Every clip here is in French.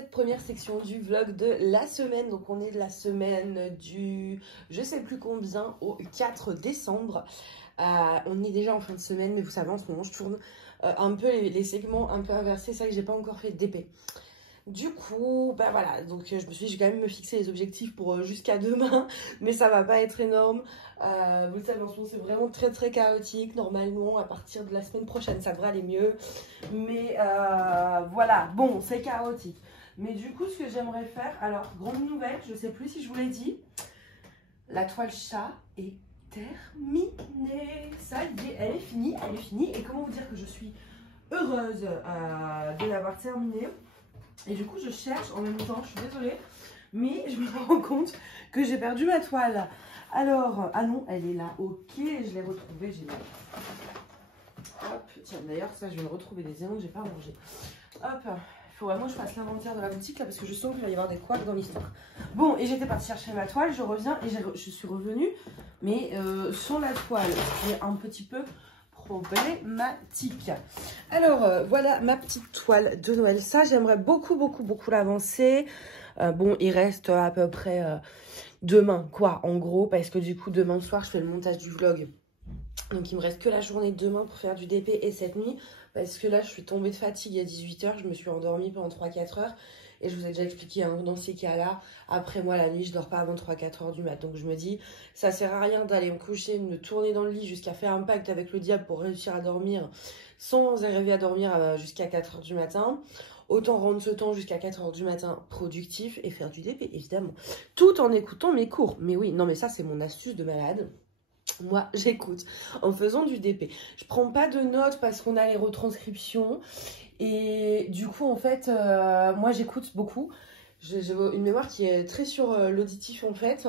cette première section du vlog de la semaine. Donc on est de la semaine du je sais plus combien au 4 décembre. On est déjà en fin de semaine, mais vous savez en ce moment je tourne un peu les segments un peu inversés. C'est vrai que j'ai pas encore fait d'épée. Du coup, bah voilà, donc je me suis dit, je vais quand même me fixer les objectifs pour jusqu'à demain, mais ça va pas être énorme. Vous le savez, en ce moment, c'est vraiment très chaotique. Normalement, à partir de la semaine prochaine, ça devrait aller mieux. Mais voilà, bon, c'est chaotique. Mais du coup, ce que j'aimerais faire, alors, grande nouvelle, je sais plus si je vous l'ai dit, la toile chat est terminée. Ça y est, elle est finie, elle est finie. Et comment vous dire que je suis heureuse de l'avoir terminée. Et du coup, je cherche en même temps, je suis désolée, mais je me rends compte que j'ai perdu ma toile. Alors, ah non, elle est là, ok, je l'ai retrouvée, génial. Hop, tiens, d'ailleurs, ça, je vais le retrouver des éléments que j'ai pas rangés. Hop, il faut vraiment que je fasse l'inventaire de la boutique, là, parce que je sens qu'il va y avoir des couacs dans l'histoire. Bon, et j'étais partie chercher ma toile, je reviens, et je suis revenue, mais sans la toile, qui est un petit peu problématique. Alors voilà ma petite toile de Noël. Ça j'aimerais beaucoup l'avancer. Bon, il reste à peu près demain quoi en gros, parce que du coup demain soir je fais le montage du vlog, donc il me reste que la journée de demain pour faire du DP et cette nuit, parce que là je suis tombée de fatigue à 18 h, je me suis endormie pendant 3-4 heures. Et je vous ai déjà expliqué, hein, dans ces cas-là, après moi, la nuit, je dors pas avant 3-4 heures du mat. Donc je me dis, ça sert à rien d'aller me coucher, de me tourner dans le lit jusqu'à faire un pacte avec le diable pour réussir à dormir sans arriver à dormir jusqu'à 4 heures du matin. Autant rendre ce temps jusqu'à 4 heures du matin productif et faire du DP, évidemment. Tout en écoutant mes cours. Mais oui, non mais ça, c'est mon astuce de malade. Moi, j'écoute en faisant du DP. Je prends pas de notes parce qu'on a les retranscriptions. Et du coup, en fait, moi, j'écoute beaucoup. J'ai une mémoire qui est très sur l'auditif, en fait.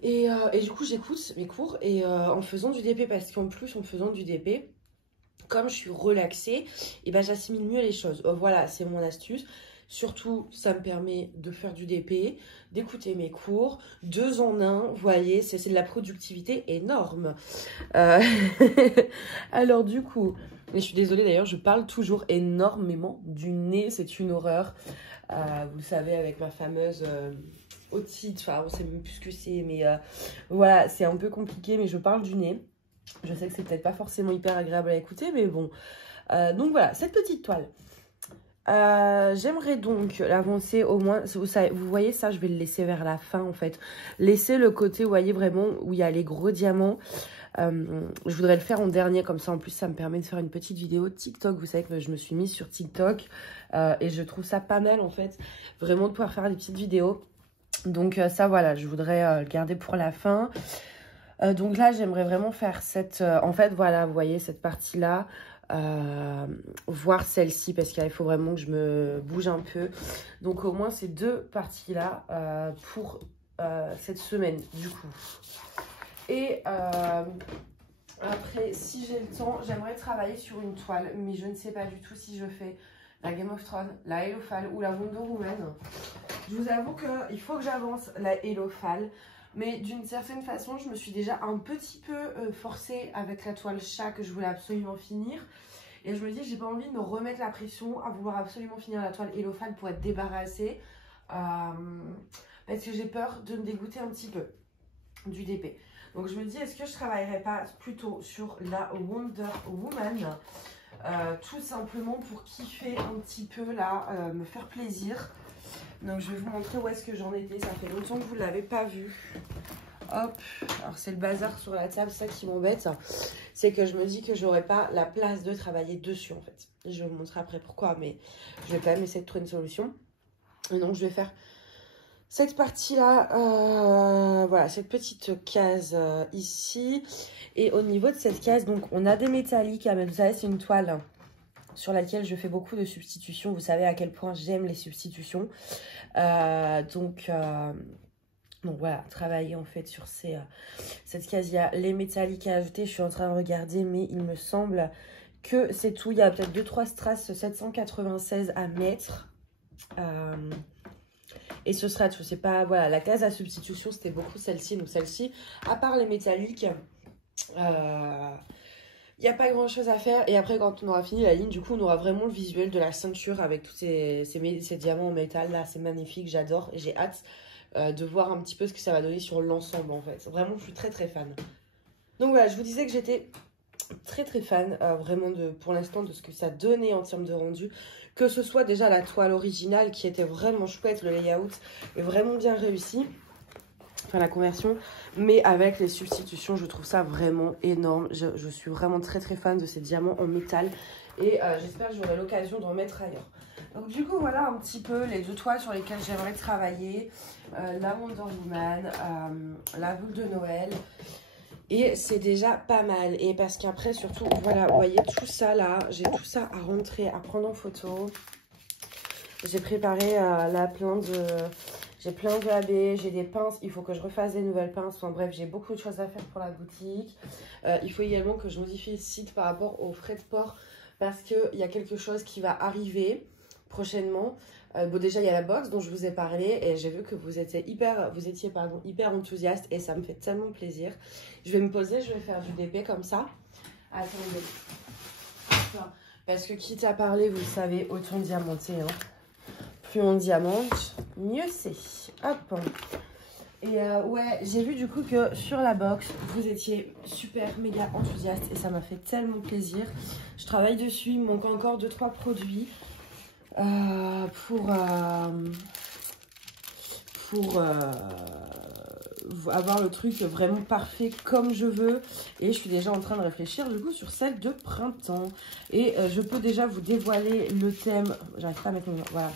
Et du coup, j'écoute mes cours et en faisant du DP. Parce qu'en plus, en faisant du DP, comme je suis relaxée, et ben, j'assimile mieux les choses. Voilà, c'est mon astuce. Surtout, ça me permet de faire du DP, d'écouter mes cours, 2 en 1, vous voyez, c'est de la productivité énorme. Alors du coup, mais je suis désolée d'ailleurs, je parle toujours énormément du nez, c'est une horreur. Vous le savez, avec ma fameuse otite, enfin on sait même plus ce que c'est, mais voilà, c'est un peu compliqué, mais je parle du nez. Je sais que c'est peut-être pas forcément hyper agréable à écouter, mais bon. Donc voilà, cette petite toile. J'aimerais donc l'avancer au moins, vous voyez ça, je vais le laisser vers la fin en fait. Laisser le côté, vous voyez vraiment, où il y a les gros diamants. Je voudrais le faire en dernier, comme ça en plus ça me permet de faire une petite vidéo TikTok. Vous savez que je me suis mise sur TikTok et je trouve ça pas mal en fait, vraiment de pouvoir faire des petites vidéos. Donc ça voilà, je voudrais le garder pour la fin. Donc là j'aimerais vraiment faire cette, en fait voilà, vous voyez cette partie là. Voir celle-ci parce qu'il faut vraiment que je me bouge un peu, donc au moins ces 2 parties là pour cette semaine du coup. Et après si j'ai le temps, j'aimerais travailler sur une toile, mais je ne sais pas du tout si je fais la Game of Thrones, la Hellophal ou la Wonder Woman. Je vous avoue qu'il faut que j'avance la Hellophal. Mais d'une certaine façon, je me suis déjà un petit peu forcée avec la toile chat que je voulais absolument finir. Et je me dis, j'ai pas envie de me remettre la pression à vouloir absolument finir la toile Hellophal pour être débarrassée. Parce que j'ai peur de me dégoûter un petit peu du DP. Donc je me dis, est-ce que je travaillerais pas plutôt sur la Wonder Woman tout simplement pour kiffer un petit peu là, me faire plaisir. Donc je vais vous montrer où est-ce que j'en étais, ça fait longtemps que vous ne l'avez pas vu. Hop, alors c'est le bazar sur la table, ça qui m'embête, c'est que je me dis que j'aurais pas la place de travailler dessus en fait. Je vais vous montrer après pourquoi, mais je vais quand même essayer de trouver une solution. Et donc je vais faire cette partie-là, voilà, cette petite case ici. Et au niveau de cette case, donc on a des métalliques, mais vous savez c'est une toile sur laquelle je fais beaucoup de substitutions. Vous savez à quel point j'aime les substitutions. Donc voilà, travailler en fait sur cette case. Il y a les métalliques à ajouter. Je suis en train de regarder, mais il me semble que c'est tout. Il y a peut-être 2-3 strass 796 à mettre. Et ce sera tout. C'est pas, voilà, la case à substitution, c'était beaucoup celle-ci. Donc celle-ci, à part les métalliques, Il n'y a pas grand chose à faire. Et après, quand on aura fini la ligne, du coup, on aura vraiment le visuel de la ceinture avec tous ces diamants en métal là. C'est magnifique, j'adore. Et j'ai hâte de voir un petit peu ce que ça va donner sur l'ensemble en fait. Vraiment, je suis très très fan. Donc voilà, je vous disais que j'étais très très fan vraiment pour l'instant de ce que ça donnait en termes de rendu. Que ce soit déjà la toile originale qui était vraiment chouette, le layout est vraiment bien réussi. Enfin la conversion, mais avec les substitutions je trouve ça vraiment énorme. Je suis vraiment très très fan de ces diamants en métal et j'espère que j'aurai l'occasion d'en mettre ailleurs. Donc du coup voilà un petit peu les deux toiles sur lesquelles j'aimerais travailler, la Wonder Woman, la boule de Noël, et c'est déjà pas mal. Et parce qu'après surtout voilà, vous voyez tout ça là, j'ai tout ça à rentrer, à prendre en photo. J'ai préparé là j'ai plein de AB, j'ai des pinces, il faut que je refasse des nouvelles pinces. Enfin bref, j'ai beaucoup de choses à faire pour la boutique. Il faut également que je modifie le site par rapport aux frais de port parce qu'il y a quelque chose qui va arriver prochainement. Bon, déjà, il y a la box dont je vous ai parlé et j'ai vu que vous étiez hyper enthousiaste et ça me fait tellement plaisir. Je vais me poser, je vais faire du DP comme ça. Attendez. Parce que quitte à parler, vous le savez, autant diamanter, hein. Plus on diamante, mieux c'est. Hop. Et ouais, j'ai vu du coup que sur la box, vous étiez super méga enthousiaste et ça m'a fait tellement plaisir. Je travaille dessus, il me manque encore 2-3 produits pour avoir le truc vraiment parfait comme je veux. Et je suis déjà en train de réfléchir du coup sur celle de printemps. Et je peux déjà vous dévoiler le thème. J'arrive pas à mettre mon... Voilà.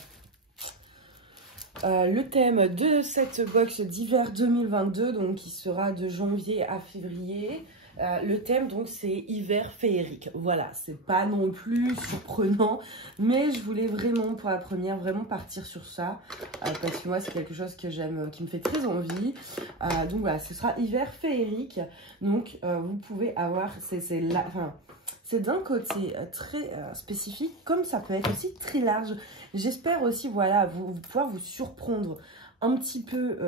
Le thème de cette box d'hiver 2022, donc qui sera de janvier à février. Le thème donc c'est hiver féerique. Voilà, c'est pas non plus surprenant, mais je voulais vraiment pour la première vraiment partir sur ça parce que moi c'est quelque chose que j'aime, qui me fait très envie. Donc voilà, ce sera hiver féerique. Donc vous pouvez avoir, c'est d'un côté très spécifique, comme ça peut être aussi très large. J'espère aussi, voilà, pouvoir vous surprendre un petit peu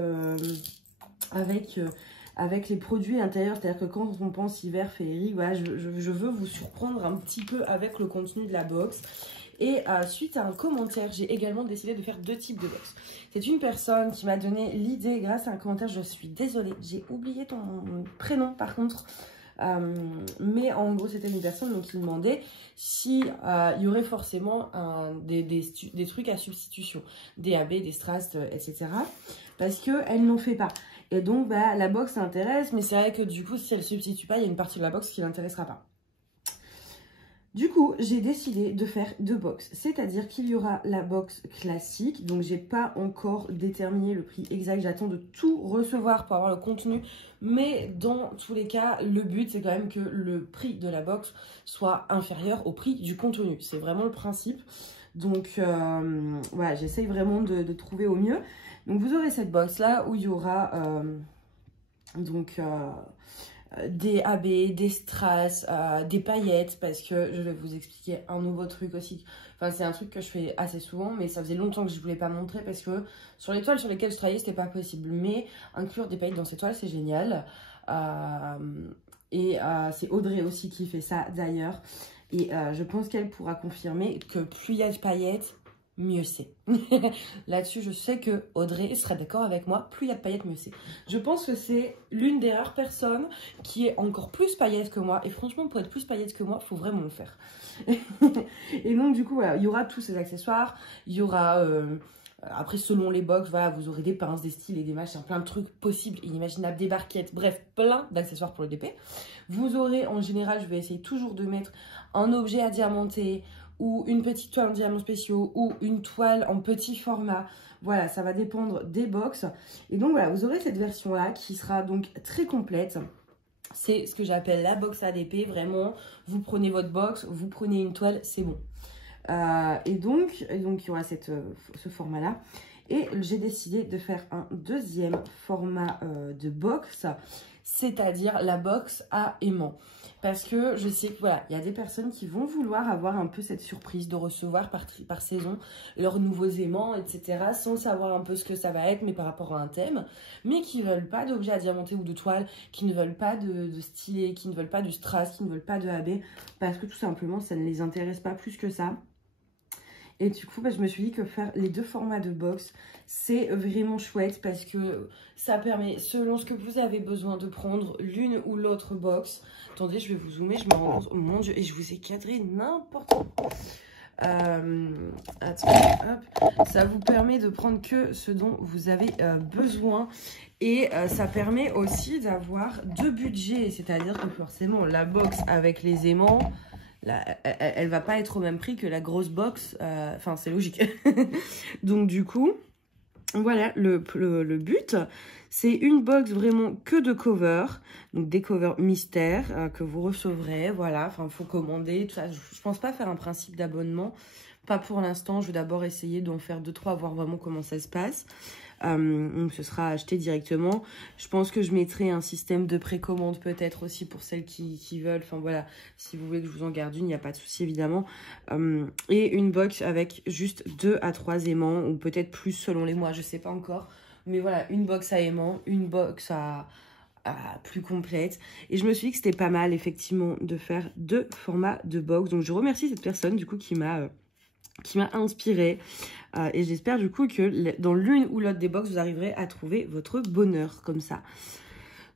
avec les produits intérieurs. C'est-à-dire que quand on pense hiver féerique, voilà, je veux vous surprendre un petit peu avec le contenu de la box. Et suite à un commentaire, j'ai également décidé de faire 2 types de box. C'est une personne qui m'a donné l'idée grâce à un commentaire. Je suis désolée, j'ai oublié ton prénom par contre. Mais en gros c'était une personne donc, qui demandait si il y aurait forcément des trucs à substitution, des AB, des strass, etc. Parce qu'elle n'en fait pas. Et donc bah, la box l'intéresse, mais c'est vrai que du coup si elle ne substitue pas, il y a une partie de la box qui ne l'intéressera pas. Du coup, j'ai décidé de faire 2 box, c'est-à-dire qu'il y aura la box classique, donc j'ai pas encore déterminé le prix exact, j'attends de tout recevoir pour avoir le contenu, mais dans tous les cas, le but c'est quand même que le prix de la box soit inférieur au prix du contenu, c'est vraiment le principe. Donc voilà, j'essaye vraiment de trouver au mieux. Donc vous aurez cette box là où il y aura des AB, des strass, des paillettes, parce que je vais vous expliquer un nouveau truc aussi. Enfin, c'est un truc que je fais assez souvent, mais ça faisait longtemps que je ne voulais pas montrer parce que sur les toiles sur lesquelles je travaillais, c'était pas possible. Mais inclure des paillettes dans ces toiles, c'est génial. C'est Audrey aussi qui fait ça d'ailleurs. Et je pense qu'elle pourra confirmer que plus il y a de paillettes, mieux c'est. Là-dessus, je sais que Audrey serait d'accord avec moi. Plus il y a de paillettes, mieux c'est. Je pense que c'est l'une des rares personnes qui est encore plus paillettes que moi. Et franchement, pour être plus paillettes que moi, il faut vraiment le faire. Et donc, du coup, voilà, il y aura tous ces accessoires. Il y aura... après, selon les box, voilà, vous aurez des pinces, des styles et des machins, plein de trucs possibles et inimaginables, des barquettes, bref, plein d'accessoires pour le DP. Vous aurez, en général, je vais essayer toujours de mettre un objet à diamanter, ou une petite toile en diamants spéciaux, ou une toile en petit format. Voilà, ça va dépendre des box. Et donc voilà, vous aurez cette version-là qui sera donc très complète. C'est ce que j'appelle la box ADP, vraiment. Vous prenez votre box, vous prenez une toile, c'est bon. Et donc il y aura ce format-là. Et j'ai décidé de faire un deuxième format de box, c'est-à-dire la box à aimant. Parce que je sais que voilà, il y a des personnes qui vont vouloir avoir un peu cette surprise de recevoir par saison leurs nouveaux aimants, etc. Sans savoir un peu ce que ça va être, mais par rapport à un thème. Mais qui ne veulent pas d'objets à diamanter ou de toile, qui ne veulent pas de stylet, qui ne veulent pas du strass, qui ne veulent pas de AB. Parce que tout simplement, ça ne les intéresse pas plus que ça. Et du coup, je me suis dit que faire les deux formats de box, c'est vraiment chouette parce que ça permet, selon ce que vous avez besoin, de prendre l'une ou l'autre box. Attendez, je vais vous zoomer, je me rends compte. Oh mon Dieu, et je vous ai cadré n'importe quoi. Attendez, hop. Ça vous permet de prendre que ce dont vous avez besoin. Et ça permet aussi d'avoir deux budgets. C'est-à-dire que forcément, la box avec les aimants... Là, elle va pas être au même prix que la grosse box. Enfin, c'est logique. Donc, du coup, voilà, le but, c'est une box vraiment que de covers. Donc, des covers mystères que vous recevrez. Voilà, enfin, il faut commander. Tout ça. Je pense pas faire un principe d'abonnement. Pas pour l'instant. Je vais d'abord essayer d'en faire 2-3, voir vraiment comment ça se passe. Donc ce sera acheté directement. Je pense que je mettrai un système de précommande peut-être aussi pour celles qui veulent. Enfin voilà, si vous voulez que je vous en garde une, il n'y a pas de souci évidemment. Et une box avec juste 2 à 3 aimants ou peut-être plus selon les mois, je sais pas encore. Mais voilà, une box à aimants, une box à plus complète. Et je me suis dit que c'était pas mal effectivement de faire 2 formats de box. Donc je remercie cette personne du coup qui m'a inspirée. Et j'espère du coup que dans l'une ou l'autre des box, vous arriverez à trouver votre bonheur comme ça.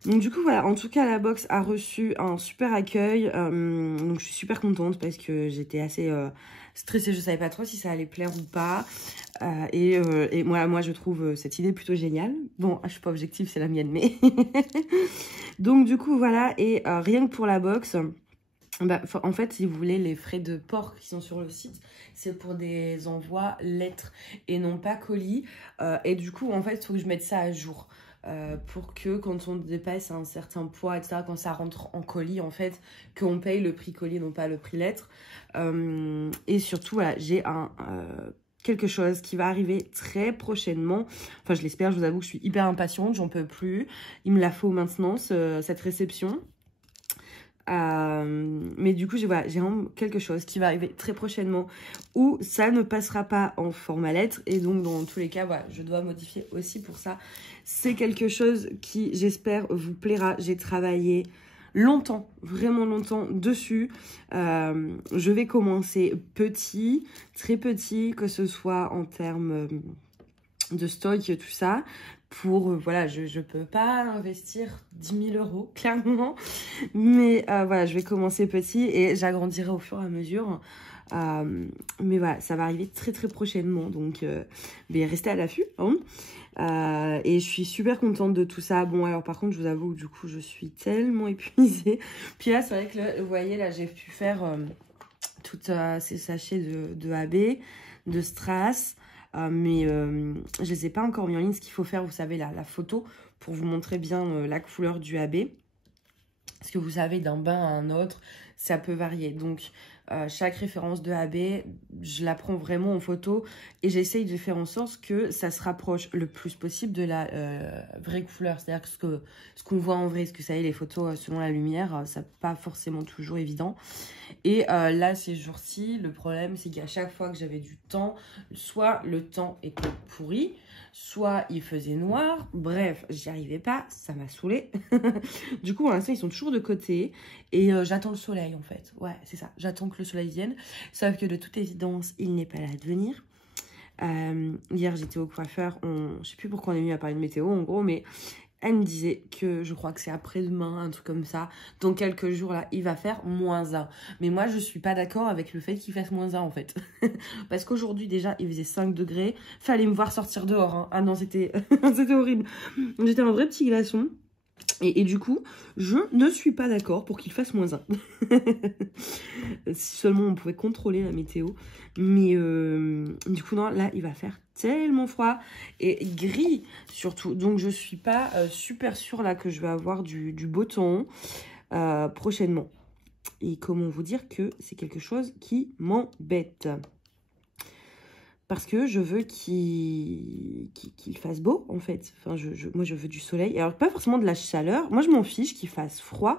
Donc du coup, voilà, en tout cas, la box a reçu un super accueil. Donc je suis super contente parce que j'étais assez stressée. Je ne savais pas trop si ça allait plaire ou pas. Et moi, je trouve cette idée plutôt géniale. Bon, je ne suis pas objective, c'est la mienne, mais... Donc du coup, voilà. Et rien que pour la box... en fait, si vous voulez, les frais de port qui sont sur le site, c'est pour des envois lettres et non pas colis. Et du coup, en fait, il faut que je mette ça à jour pour que quand on dépasse un certain poids, etc., quand ça rentre en colis, en fait, qu'on paye le prix colis, non pas le prix lettre. Et surtout, voilà, j'ai quelque chose qui va arriver très prochainement. Enfin, je l'espère, je vous avoue que je suis hyper impatiente, j'en peux plus. Il me la faut maintenant, cette réception. Mais du coup, j'ai vraiment quelque chose qui va arriver très prochainement où ça ne passera pas en format lettre. Et donc, dans tous les cas, voilà, je dois modifier aussi pour ça. C'est quelque chose qui, j'espère, vous plaira. J'ai travaillé longtemps, vraiment longtemps dessus. Je vais commencer petit, très petit, que ce soit en termes de stock, tout ça. Pour, voilà, je peux pas investir 10 000 €, clairement. Mais voilà, je vais commencer petit et j'agrandirai au fur et à mesure. Mais voilà, ça va arriver très très prochainement. Donc, restez à l'affût. Hein. Et je suis super contente de tout ça. Bon, alors par contre, je vous avoue que du coup, je suis tellement épuisée. Puis là, c'est vrai que, vous voyez, là, j'ai pu faire toutes ces sachets de AB, de strass. Mais je ne les ai pas encore mis en ligne. Ce qu'il faut faire, vous savez, la photo pour vous montrer bien la couleur du AB. Parce que vous savez, d'un bain à un autre, ça peut varier. Donc, chaque référence de AB, je la prends vraiment en photo et j'essaye de faire en sorte que ça se rapproche le plus possible de la vraie couleur. C'est-à-dire que ce qu'on voit en vrai, parce que vous savez, les photos selon la lumière, ça n'est pas forcément toujours évident. Et là, ces jours-ci, le problème, c'est qu'à chaque fois que j'avais du temps, soit le temps était pourri, soit il faisait noir. Bref, j'y arrivais pas, ça m'a saoulée. Du coup, pour l'instant, ils sont toujours de côté. Et j'attends le soleil, en fait. Ouais, c'est ça. J'attends que le soleil vienne. Sauf que de toute évidence, il n'est pas là à venir. Hier, j'étais au coiffeur. Je sais plus pourquoi on est venu à parler de météo, en gros, mais... Elle me disait que je crois que c'est après-demain, un truc comme ça. Dans quelques jours, là, il va faire -1. Mais moi, je suis pas d'accord avec le fait qu'il fasse -1, en fait. Parce qu'aujourd'hui, déjà, il faisait 5 degrés. Fallait me voir sortir dehors. Hein. Ah non, c'était horrible. J'étais un vrai petit glaçon. Et du coup, je ne suis pas d'accord pour qu'il fasse -1. Si seulement on pouvait contrôler la météo. Mais du coup, non, là, il va faire tellement froid et gris surtout. Donc, je suis pas super sûre là que je vais avoir du beau temps prochainement. Et comment vous dire que c'est quelque chose qui m'embête. parce que je veux qu'il fasse beau, en fait. Enfin, moi, je veux du soleil. Alors, pas forcément de la chaleur. Moi, je m'en fiche qu'il fasse froid,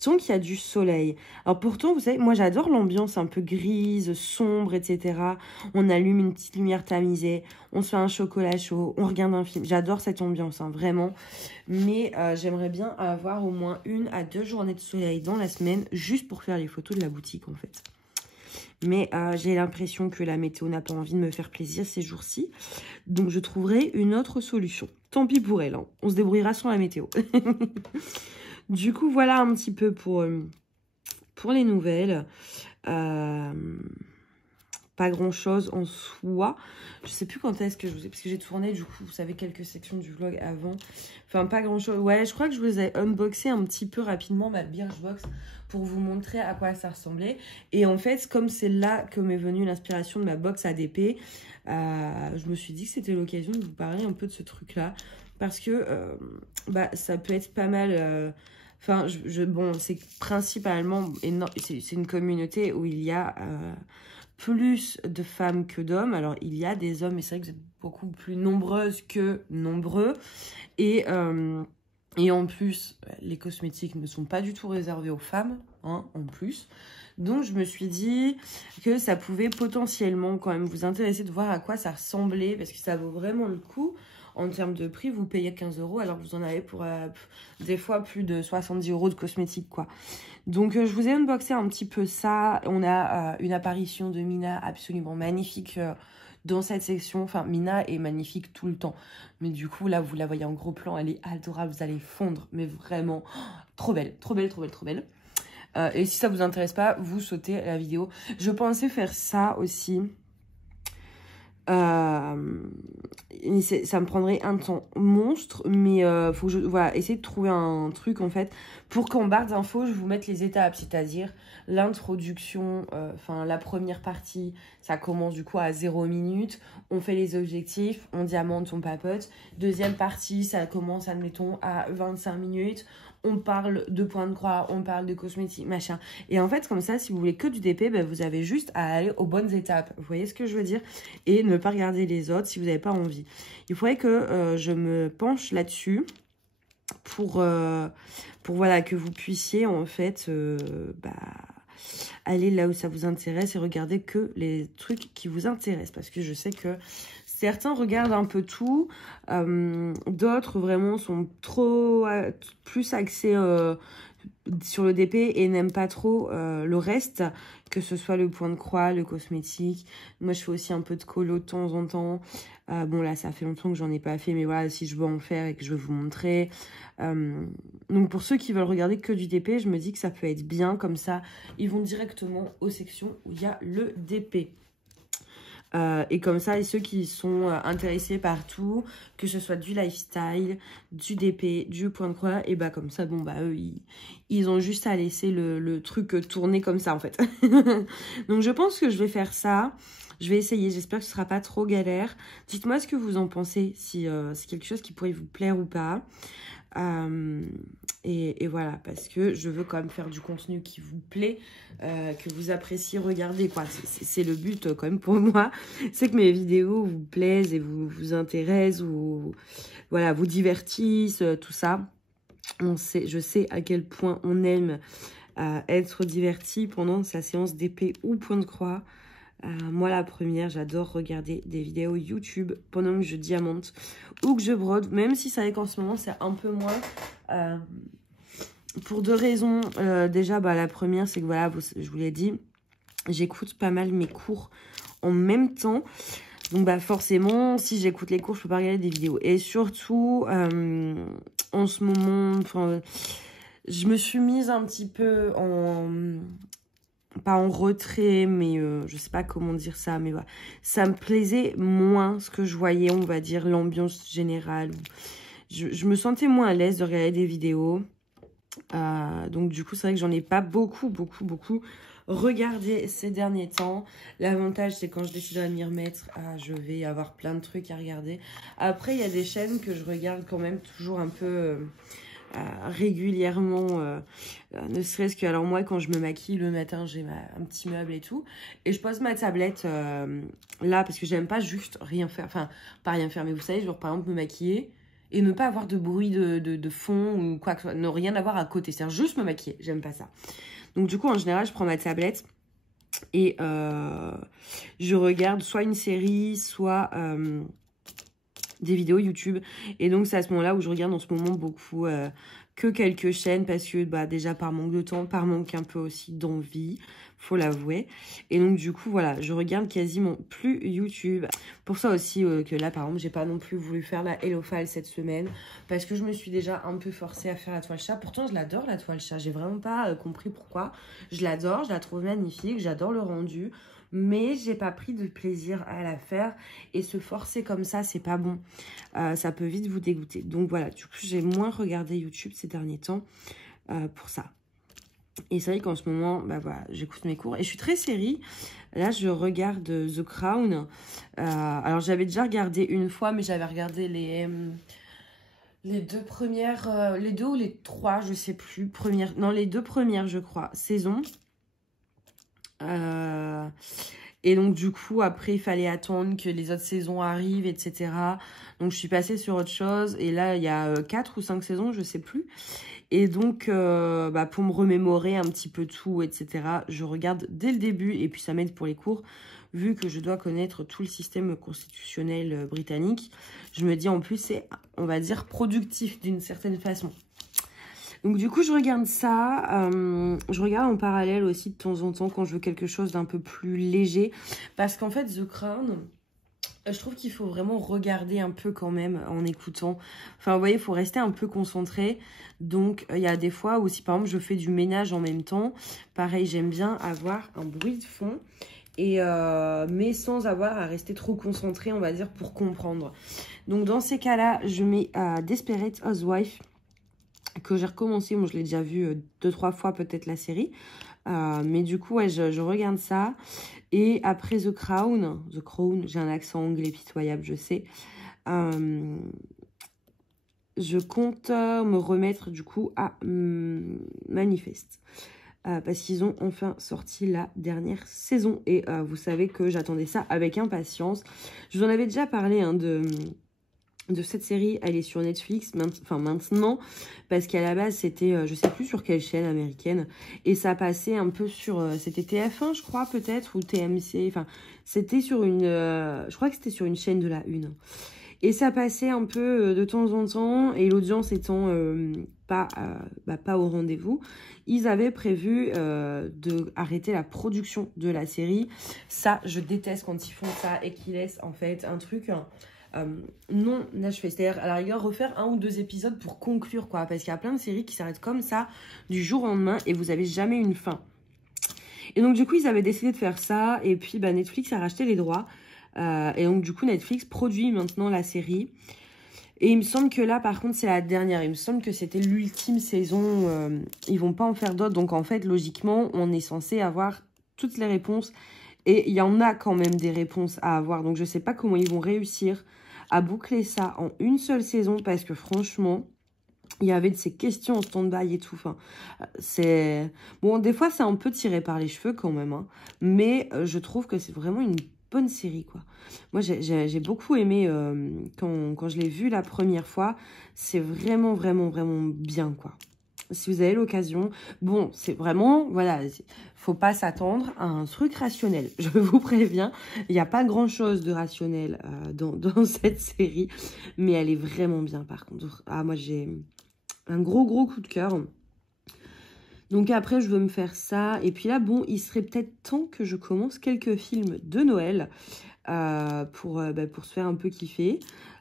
tant qu'il y a du soleil. Alors, pourtant, vous savez, moi, j'adore l'ambiance un peu grise, sombre, etc. On allume une petite lumière tamisée, on se fait un chocolat chaud, on regarde un film. J'adore cette ambiance, hein, vraiment. Mais j'aimerais bien avoir au moins 1 à 2 journées de soleil dans la semaine, juste pour faire les photos de la boutique, en fait. Mais j'ai l'impression que la météo n'a pas envie de me faire plaisir ces jours-ci. Donc, je trouverai une autre solution. Tant pis pour elle, hein. On se débrouillera sans la météo. Du coup, voilà un petit peu pour les nouvelles. Pas grand-chose en soi. Je sais plus quand est-ce que je vous ai... Parce que j'ai tourné, du coup, vous savez, quelques sections du vlog avant. Enfin, pas grand-chose. Ouais, je crois que je vous ai unboxé un petit peu rapidement ma Birchbox pour vous montrer à quoi ça ressemblait. Et en fait, comme c'est là que m'est venue l'inspiration de ma box ADP, je me suis dit que c'était l'occasion de vous parler un peu de ce truc-là. Parce que ça peut être pas mal... Enfin, bon, c'est principalement... C'est une communauté où il y a... plus de femmes que d'hommes. Alors, il y a des hommes, mais c'est vrai que vous êtes beaucoup plus nombreuses que nombreux. Et en plus, les cosmétiques ne sont pas du tout réservés aux femmes, hein, en plus. Donc, je me suis dit que ça pouvait potentiellement quand même vous intéresser de voir à quoi ça ressemblait, parce que ça vaut vraiment le coup. En termes de prix, vous payez 15 € alors que vous en avez pour des fois plus de 70 € de cosmétiques, quoi. Donc, je vous ai unboxé un petit peu ça. On a une apparition de Mina absolument magnifique dans cette section. Enfin, Mina est magnifique tout le temps. Mais du coup, là, vous la voyez en gros plan. Elle est adorable. Vous allez fondre. Mais vraiment, trop belle. Trop belle, trop belle, trop belle. Et si ça vous intéresse pas, vous sautez la vidéo. Je pensais faire ça aussi. Ça me prendrait un temps monstre, mais faut que je essayer de trouver un truc en fait pour qu'en barre d'infos je vous mette les étapes, c'est-à-dire l'introduction, la première partie, ça commence du coup à 0 minutes, on fait les objectifs, on diamante, on papote. Deuxième partie, ça commence admettons à 25 minutes. On parle de points de croix, on parle de cosmétiques, machin. Et en fait, comme ça, si vous voulez que du DP, vous avez juste à aller aux bonnes étapes. Vous voyez ce que je veux dire? Et ne pas regarder les autres si vous n'avez pas envie. Il faudrait que je me penche là-dessus pour voilà, que vous puissiez, en fait, aller là où ça vous intéresse et regarder que les trucs qui vous intéressent. Parce que je sais que certains regardent un peu tout, d'autres vraiment sont plus axés sur le DP et n'aiment pas trop le reste, que ce soit le point de croix, le cosmétique. Moi, je fais aussi un peu de colo de temps en temps. Bon, là, ça fait longtemps que j'en ai pas fait, mais voilà, si je veux en faire et que je veux vous montrer. Donc, pour ceux qui veulent regarder que du DP, je me dis que ça peut être bien. Comme ça, ils vont directement aux sections où il y a le DP. Et comme ça, et ceux qui sont intéressés par tout, que ce soit du lifestyle, du DP, du point de croix, et comme ça, bon, eux, ils ont juste à laisser le truc tourner comme ça, en fait. Donc, je pense que je vais faire ça. Je vais essayer. J'espère que ce sera pas trop galère. Dites-moi ce que vous en pensez, si c'est quelque chose qui pourrait vous plaire ou pas. Et voilà, parce que je veux quand même faire du contenu qui vous plaît, que vous appréciez regarder, quoi. C'est le but quand même pour moi, c'est que mes vidéos vous plaisent et vous intéressent, ou voilà, vous divertissent, tout ça. Je sais à quel point on aime être diverti pendant sa séance d'épée ou point de croix. Moi, la première, j'adore regarder des vidéos YouTube pendant que je diamante ou que je brode, même si ça qu'en ce moment, c'est un peu moins. Pour 2 raisons. Déjà, la première, c'est que voilà, je vous l'ai dit, j'écoute pas mal mes cours en même temps. Donc, forcément, si j'écoute les cours, je peux pas regarder des vidéos. Et surtout, en ce moment, je me suis mise un petit peu pas en retrait, mais je sais pas comment dire ça, mais voilà. Ça me plaisait moins ce que je voyais, on va dire, l'ambiance générale. Je me sentais moins à l'aise de regarder des vidéos. Donc du coup, c'est vrai que j'en ai pas beaucoup regardé ces derniers temps. L'avantage, c'est quand je déciderai de m'y remettre, je vais avoir plein de trucs à regarder. Après, il y a des chaînes que je regarde quand même toujours un peu régulièrement, ne serait-ce que, alors moi, quand je me maquille le matin, j'ai un petit meuble et tout, et je pose ma tablette là, parce que j'aime pas juste rien faire, enfin, pas rien faire, mais vous savez, genre, par exemple, me maquiller, et ne pas avoir de bruit de fond, ou quoi que ce soit, ne rien avoir à côté, c'est-à-dire juste me maquiller, j'aime pas ça. Donc du coup, en général, je prends ma tablette, et je regarde soit une série, soit des vidéos YouTube. Et donc, c'est à ce moment-là où je regarde en ce moment beaucoup que quelques chaînes parce que bah, déjà par manque de temps, par manque un peu aussi d'envie, faut l'avouer. Et donc, du coup, voilà, je regarde quasiment plus YouTube. Pour ça aussi que là, par exemple, j'ai pas non plus voulu faire la Hello Fall cette semaine parce que je me suis déjà un peu forcée à faire la toile chat. Pourtant, je l'adore, la toile chat. J'ai vraiment pas compris pourquoi. Je l'adore, je la trouve magnifique, j'adore le rendu. Mais j'ai pas pris de plaisir à la faire et se forcer comme ça, c'est pas bon. Ça peut vite vous dégoûter. Donc voilà, du coup, j'ai moins regardé YouTube ces derniers temps pour ça. Et c'est vrai qu'en ce moment, bah voilà, j'écoute mes cours et je suis très série. Là, je regarde The Crown. Alors, j'avais déjà regardé une fois, mais j'avais regardé les deux premières, les deux ou les trois, je sais plus. Non, les deux premières, je crois, saisons. Et donc du coup après il fallait attendre que les autres saisons arrivent, etc. Donc je suis passée sur autre chose et là il y a 4 ou 5 saisons, je sais plus. Et donc bah, pour me remémorer un petit peu tout, etc. je regarde dès le début et puis ça m'aide pour les cours vu que je dois connaître tout le système constitutionnel britannique. Je me dis en plus c'est, on va dire, productif d'une certaine façon. Donc du coup, je regarde ça. Je regarde en parallèle aussi de temps en temps quand je veux quelque chose d'un peu plus léger. Parce qu'en fait, The Crown, je trouve qu'il faut vraiment regarder un peu quand même en écoutant. Enfin, vous voyez, il faut rester un peu concentré. Donc, il y a des fois où si par exemple, je fais du ménage en même temps, pareil, j'aime bien avoir un bruit de fond. Mais sans avoir à rester trop concentré, on va dire, pour comprendre. Donc, dans ces cas-là, je mets Desperate Housewives, que j'ai recommencé. Moi, je l'ai déjà vu 2-3 fois peut-être la série. Mais du coup, ouais, je regarde ça. Et après The Crown, j'ai un accent anglais pitoyable, je sais. Je compte me remettre du coup à Manifest. Parce qu'ils ont enfin sorti la dernière saison. Et vous savez que j'attendais ça avec impatience. Je vous en avais déjà parlé hein, de cette série. Elle est sur Netflix maintenant, parce qu'à la base c'était je sais plus sur quelle chaîne américaine, et ça passait un peu sur c'était TF1 je crois peut-être, ou TMC, enfin c'était sur une je crois que c'était sur une chaîne de la Une, et ça passait un peu de temps en temps, et l'audience étant pas au rendez-vous, ils avaient prévu de arrêter la production de la série. Ça, je déteste quand ils font ça et qu'ils laissent en fait un truc non achevé, c'est-à-dire à la rigueur refaire 1 ou 2 épisodes pour conclure quoi, parce qu'il y a plein de séries qui s'arrêtent comme ça du jour au lendemain et vous avez jamais une fin. Et donc du coup ils avaient décidé de faire ça, et puis bah, Netflix a racheté les droits et donc du coup Netflix produit maintenant la série. Et il me semble que là, par contre, c'est la dernière. Il me semble que c'était l'ultime saison. Ils vont pas en faire d'autres. Donc, en fait, logiquement, on est censé avoir toutes les réponses. Et il y en a quand même des réponses à avoir. Donc, je sais pas comment ils vont réussir à boucler ça en une seule saison. Parce que franchement, il y avait de ces questions en stand-by et tout. Enfin, c'est... Bon, des fois, c'est un peu tiré par les cheveux quand même. Hein. Mais je trouve que c'est vraiment une bonne série, quoi. Moi, j'ai beaucoup aimé quand je l'ai vue la première fois. C'est vraiment, vraiment, vraiment bien, quoi. Si vous avez l'occasion. Bon, c'est vraiment, voilà, faut pas s'attendre à un truc rationnel. Je vous préviens, il n'y a pas grand-chose de rationnel dans cette série. Mais elle est vraiment bien, par contre. Ah, moi, j'ai un gros coup de cœur. Donc après, je veux me faire ça. Et puis là, bon, il serait peut-être temps que je commence quelques films de Noël pour se faire un peu kiffer.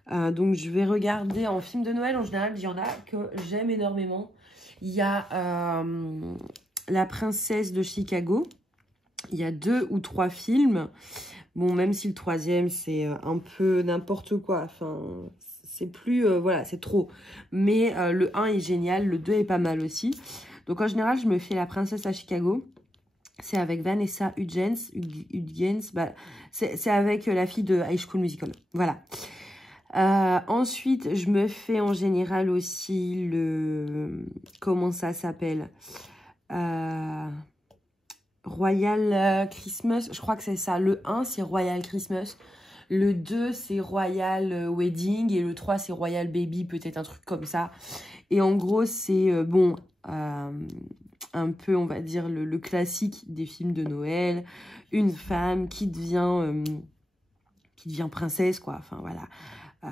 Donc je vais regarder en film de Noël. En général, il y en a que j'aime énormément. Il y a La Princesse de Chicago. Il y a 2 ou 3 films. Bon, même si le 3e, c'est un peu n'importe quoi. Enfin, c'est plus... voilà, c'est trop. Mais le 1 est génial. Le 2 est pas mal aussi. Donc, en général, je me fais La Princesse à Chicago. C'est avec Vanessa Hudgens. Bah, c'est avec la fille de High School Musical. Voilà. Ensuite, je me fais en général aussi le comment ça s'appelle, Royal Christmas, je crois que c'est ça. Le 1, c'est Royal Christmas. Le 2, c'est Royal Wedding. Et le 3, c'est Royal Baby, peut-être un truc comme ça. Et en gros, c'est, un peu, on va dire, le classique des films de Noël. Une femme qui devient princesse, quoi. Enfin, voilà.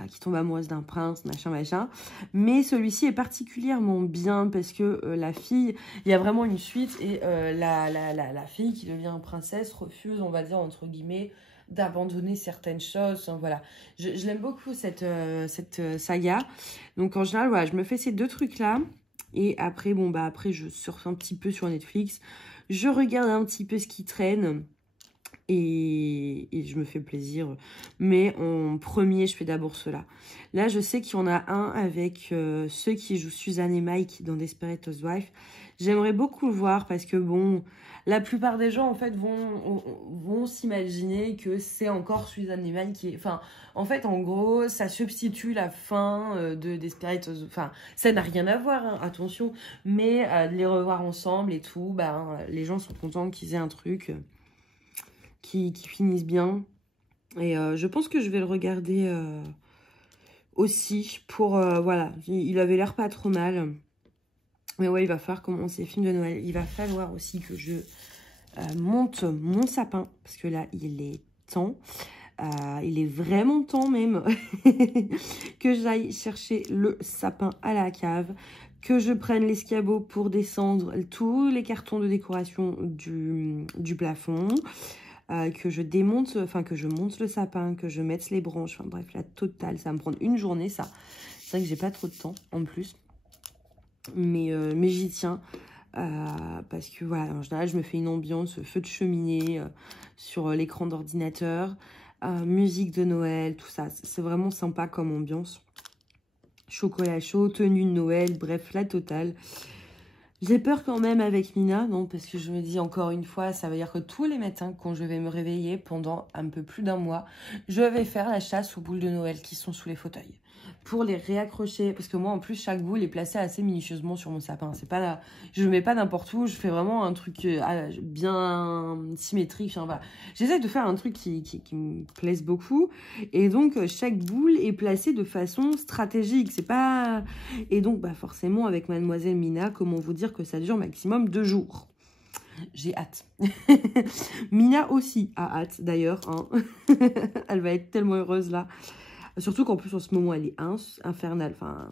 Qui tombe amoureuse d'un prince, machin. Mais celui-ci est particulièrement bien parce que la fille, il y a vraiment une suite et la fille qui devient princesse refuse, on va dire, entre guillemets, d'abandonner certaines choses. Enfin, voilà. Je l'aime beaucoup, cette saga. Donc, en général, voilà, je me fais ces 2 trucs-là. Et après, après, je surfe un petit peu sur Netflix. Je regarde un petit peu ce qui traîne. Et je me fais plaisir. Mais en premier, je fais d'abord cela. Là, je sais qu'il y en a un avec ceux qui jouent Suzanne et Mike dans Desperate Housewives. J'aimerais beaucoup le voir parce que, bon, la plupart des gens, en fait, vont s'imaginer que c'est encore Suzanne et Mike qui est... Enfin, en fait, en gros, ça substitue la fin de Desperate Housewives. Enfin, ça n'a rien à voir, hein, attention. Mais de les revoir ensemble et tout, les gens sont contents qu'ils aient un truc... qui finissent bien. Et je pense que je vais le regarder aussi pour... voilà, il avait l'air pas trop mal. Mais ouais, il va falloir commencer les films de Noël. Il va falloir aussi que je monte mon sapin. Parce que là, il est temps. Il est vraiment temps même que j'aille chercher le sapin à la cave. Que je prenne l'escabeau pour descendre tous les cartons de décoration du plafond. Que je démonte, enfin que je monte le sapin, que je mette les branches, enfin bref, la totale, ça va me prendre une journée ça. C'est vrai que j'ai pas trop de temps en plus, mais j'y tiens, parce que voilà, en général je me fais une ambiance, feu de cheminée sur l'écran d'ordinateur, musique de Noël, tout ça, c'est vraiment sympa comme ambiance. Chocolat chaud, tenue de Noël, bref, la totale. J'ai peur quand même avec Mina, non, parce que je me dis encore une fois, ça veut dire que tous les matins, quand je vais me réveiller pendant un peu plus d'un mois, je vais faire la chasse aux boules de Noël qui sont sous les fauteuils. Pour les réaccrocher, parce que moi en plus chaque boule est placée assez minutieusement sur mon sapin. C'est pas là, je ne mets pas n'importe où, je fais vraiment un truc bien symétrique. Enfin, voilà. J'essaie de faire un truc qui me plaise beaucoup. Et donc chaque boule est placée de façon stratégique. C'est pas... Et donc forcément avec Mademoiselle Mina, comment vous dire que ça dure maximum 2 jours. J'ai hâte. Mina aussi a hâte d'ailleurs. Hein. Elle va être tellement heureuse là. Surtout qu'en plus, en ce moment, elle est infernale. Enfin,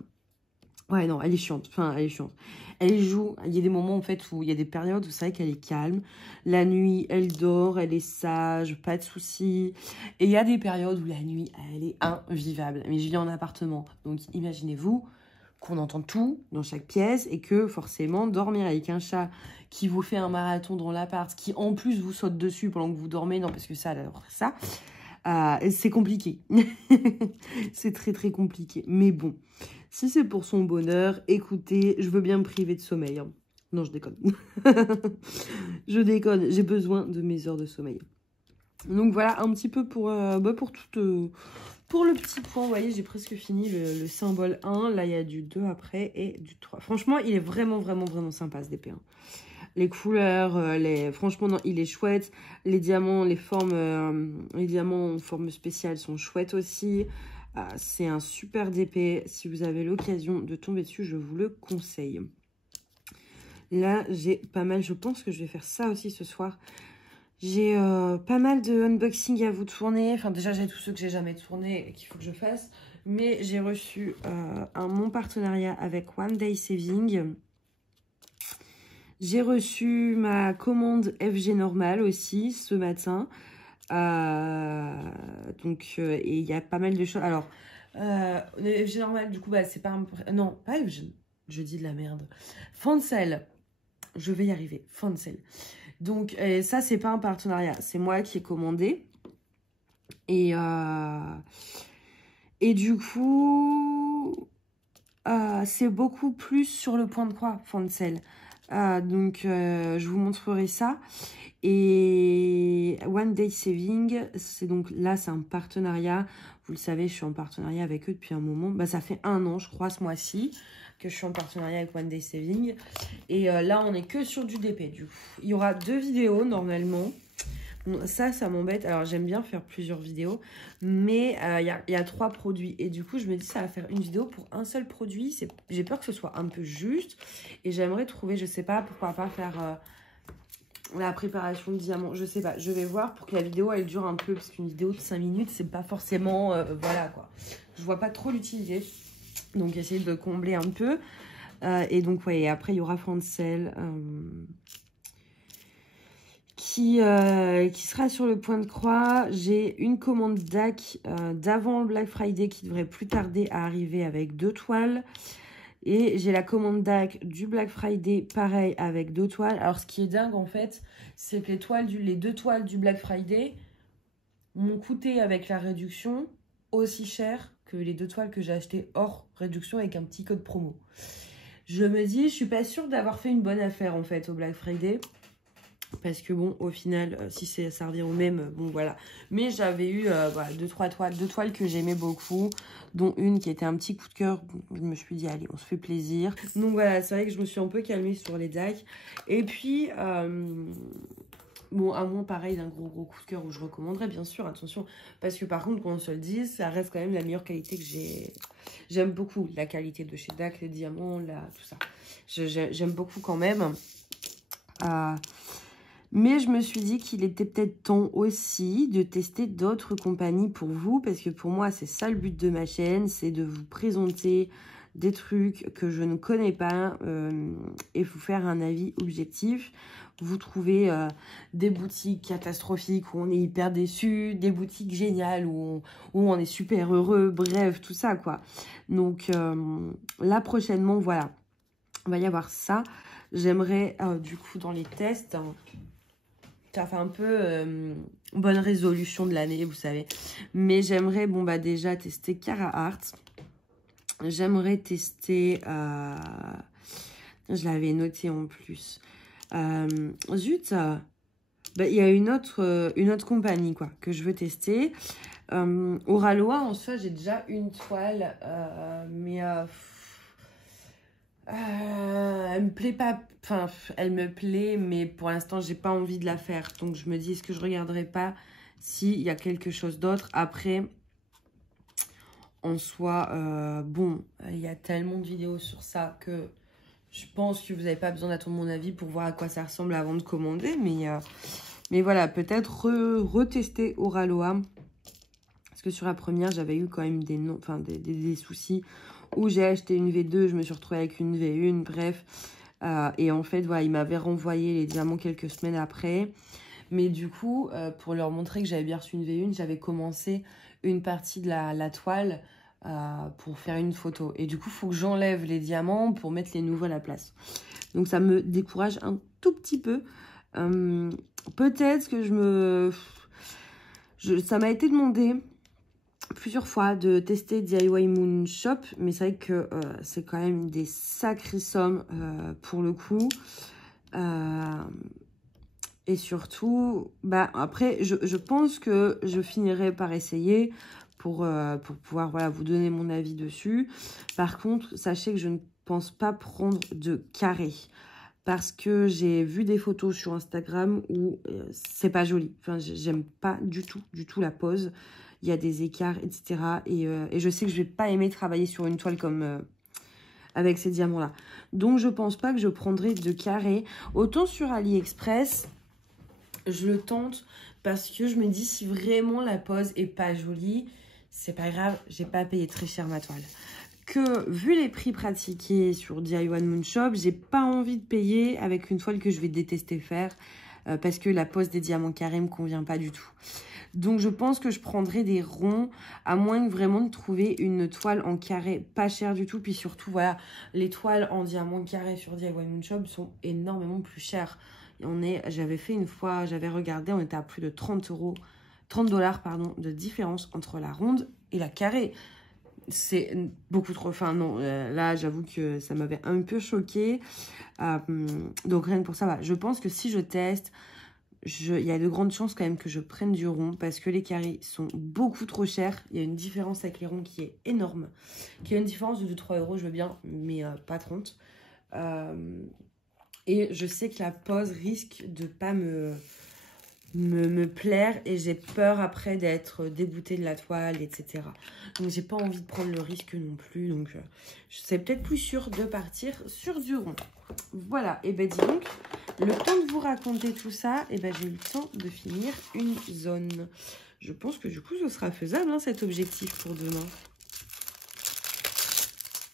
ouais, non, elle est chiante. Enfin, elle est chiante. Elle joue. Il y a des moments, en fait, où il y a des périodes où c'est vrai qu'elle est calme. La nuit, elle dort, elle est sage, pas de soucis. Et il y a des périodes où la nuit, elle est invivable. Mais je vis en appartement. Donc, imaginez-vous qu'on entend tout dans chaque pièce et que, forcément, dormir avec un chat qui vous fait un marathon dans l'appart, qui, en plus, vous saute dessus pendant que vous dormez. Non, parce que ça, elle adore ça. C'est compliqué. C'est très très compliqué. Mais bon, si c'est pour son bonheur, écoutez, je veux bien me priver de sommeil. Hein. Non, je déconne. Je déconne, j'ai besoin de mes heures de sommeil. Donc voilà, un petit peu pour le petit point. Vous voyez, j'ai presque fini le symbole 1. Là, il y a du 2 après et du 3. Franchement, il est vraiment, vraiment, vraiment sympa ce DP1. Les couleurs, franchement, non, il est chouette. Les diamants, les diamants en forme spéciale sont chouettes aussi. C'est un super DP. Si vous avez l'occasion de tomber dessus, je vous le conseille. Là, j'ai pas mal. Je pense que je vais faire ça aussi ce soir. J'ai pas mal de unboxing à vous tourner. Enfin, déjà, j'ai tous ceux que j'ai jamais tournés et qu'il faut que je fasse. Mais j'ai reçu mon partenariat avec One Day Saving. J'ai reçu ma commande FG normale aussi ce matin. Et il y a pas mal de choses. Alors, FG normal, du coup, c'est pas un... Non, pas FG. Je dis de la merde. Fancel. Je vais y arriver. Fancel. Donc, ça, c'est pas un partenariat. C'est moi qui ai commandé. Et du coup, c'est beaucoup plus sur le point de croix, Fancel. Donc, je vous montrerai ça. Et One Day Saving, c'est donc là, c'est un partenariat. Vous le savez, je suis en partenariat avec eux depuis un moment. Ça fait 1 an, je crois, ce mois-ci. que je suis en partenariat avec One Day Saving. Et là, on est que sur du DP, du coup. Il y aura 2 vidéos, normalement. Bon, ça m'embête. Alors, j'aime bien faire plusieurs vidéos, mais il y a 3 produits. Et du coup, je me dis, ça va faire une vidéo pour un seul produit. J'ai peur que ce soit un peu juste. Et j'aimerais trouver, je sais pas, pourquoi pas faire la préparation de diamants. Je sais pas, je vais voir pour que la vidéo, elle dure un peu. Parce qu'une vidéo de 5 minutes, c'est pas forcément... voilà, quoi. Je vois pas trop l'utilité. Donc, essayer de combler un peu. Et donc, ouais, et après, il y aura Francel... qui sera sur le point de croix. J'ai une commande DAC d'avant le Black Friday qui devrait plus tarder à arriver avec 2 toiles. Et j'ai la commande DAC du Black Friday, pareil, avec 2 toiles. Alors, ce qui est dingue, en fait, c'est que les 2 toiles du Black Friday m'ont coûté avec la réduction aussi cher que les 2 toiles que j'ai achetées hors réduction avec un petit code promo. Je me dis, je suis pas sûre d'avoir fait une bonne affaire, en fait, au Black Friday. Parce que bon, au final, si ça revient au même, bon voilà. Mais j'avais eu voilà, 2 toiles que j'aimais beaucoup, dont une qui était un petit coup de cœur. Je me suis dit, allez, on se fait plaisir. Donc voilà, c'est vrai que je me suis un peu calmée sur les DAC. Et puis, bon, à moins pareil d'un gros coup de cœur où je recommanderais, bien sûr, attention. Parce que par contre, qu'on se le dise, ça reste quand même la meilleure qualité que j'ai. J'aime beaucoup la qualité de chez DAC, les diamants, tout ça. J'aime beaucoup quand même. Mais je me suis dit qu'il était peut-être temps aussi de tester d'autres compagnies pour vous. Parce que pour moi, c'est ça le but de ma chaîne. C'est de vous présenter des trucs que je ne connais pas et vous faire un avis objectif. Vous trouvez des boutiques catastrophiques où on est hyper déçu, des boutiques géniales où on est super heureux. Bref, tout ça, quoi. Donc là, prochainement, voilà. Il va y avoir ça. J'aimerais, du coup, dans les tests... Ça fait un peu bonne résolution de l'année, vous savez. Mais j'aimerais, bon, bah déjà tester Carhartt. J'aimerais tester... je l'avais noté en plus. Zut, bah, il y a une autre compagnie, quoi, que je veux tester. Oraloa, en soi, j'ai déjà une toile, mais... elle me plaît pas, enfin elle me plaît, mais pour l'instant j'ai pas envie de la faire. Donc je me dis, est-ce que je regarderai pas s'il y a quelque chose d'autre. Après, en soi, bon, il y a tellement de vidéos sur ça que je pense que vous n'avez pas besoin d'attendre mon avis pour voir à quoi ça ressemble avant de commander. Mais voilà, peut-être retester Oraloa. Parce que sur la première, j'avais eu quand même des soucis. Où j'ai acheté une V2, je me suis retrouvée avec une V1, bref. Et en fait, voilà, ils m'avaient renvoyé les diamants quelques semaines après. Mais du coup, pour leur montrer que j'avais bien reçu une V1, j'avais commencé une partie de la toile pour faire une photo. Et du coup, il faut que j'enlève les diamants pour mettre les nouveaux à la place. Donc, ça me décourage un tout petit peu. Peut-être que ça m'a été demandé plusieurs fois de tester DIY Moon Shop, mais c'est vrai que c'est quand même des sacrées sommes pour le coup. Et surtout, bah, après, je pense que je finirai par essayer pour pouvoir voilà, vous donner mon avis dessus. Par contre, sachez que je ne pense pas prendre de carré. Parce que j'ai vu des photos sur Instagram où c'est pas joli. Enfin, j'aime pas du tout la pose. Il y a des écarts, etc. Et je sais que je vais pas aimer travailler sur une toile comme avec ces diamants-là. Donc, je pense pas que je prendrai de carré. Autant sur AliExpress, je le tente parce que je me dis si vraiment la pose est pas jolie, c'est pas grave, j'ai pas payé très cher ma toile. Que vu les prix pratiqués sur DIY Moon Shop, j'ai pas envie de payer avec une toile que je vais détester faire parce que la pose des diamants carrés me convient pas du tout. Donc, je pense que je prendrai des ronds, à moins vraiment de trouver une toile en carré pas chère du tout. Puis surtout, voilà, les toiles en diamant carré sur DIY Moon Shop sont énormément plus chères. J'avais fait une fois, j'avais regardé, on était à plus de 30 $, pardon, de différence entre la ronde et la carrée. C'est beaucoup trop... Enfin, non, là, j'avoue que ça m'avait un peu choquée. Donc, rien que pour ça, voilà. Je pense que si je teste... il y a de grandes chances quand même que je prenne du rond parce que les carrés sont beaucoup trop chers. Il y a une différence avec les ronds qui est énorme. Qui a une différence de 2-3 euros, je veux bien, mais pas 30. Et je sais que la pose risque de pas me plaire et j'ai peur après d'être dégoûtée de la toile, etc. Donc j'ai pas envie de prendre le risque non plus. Donc c'est peut-être plus sûr de partir sur du rond. Voilà, et ben dis donc, le temps de vous raconter tout ça, et ben j'ai eu le temps de finir une zone. Je pense que du coup ce sera faisable hein, cet objectif pour demain.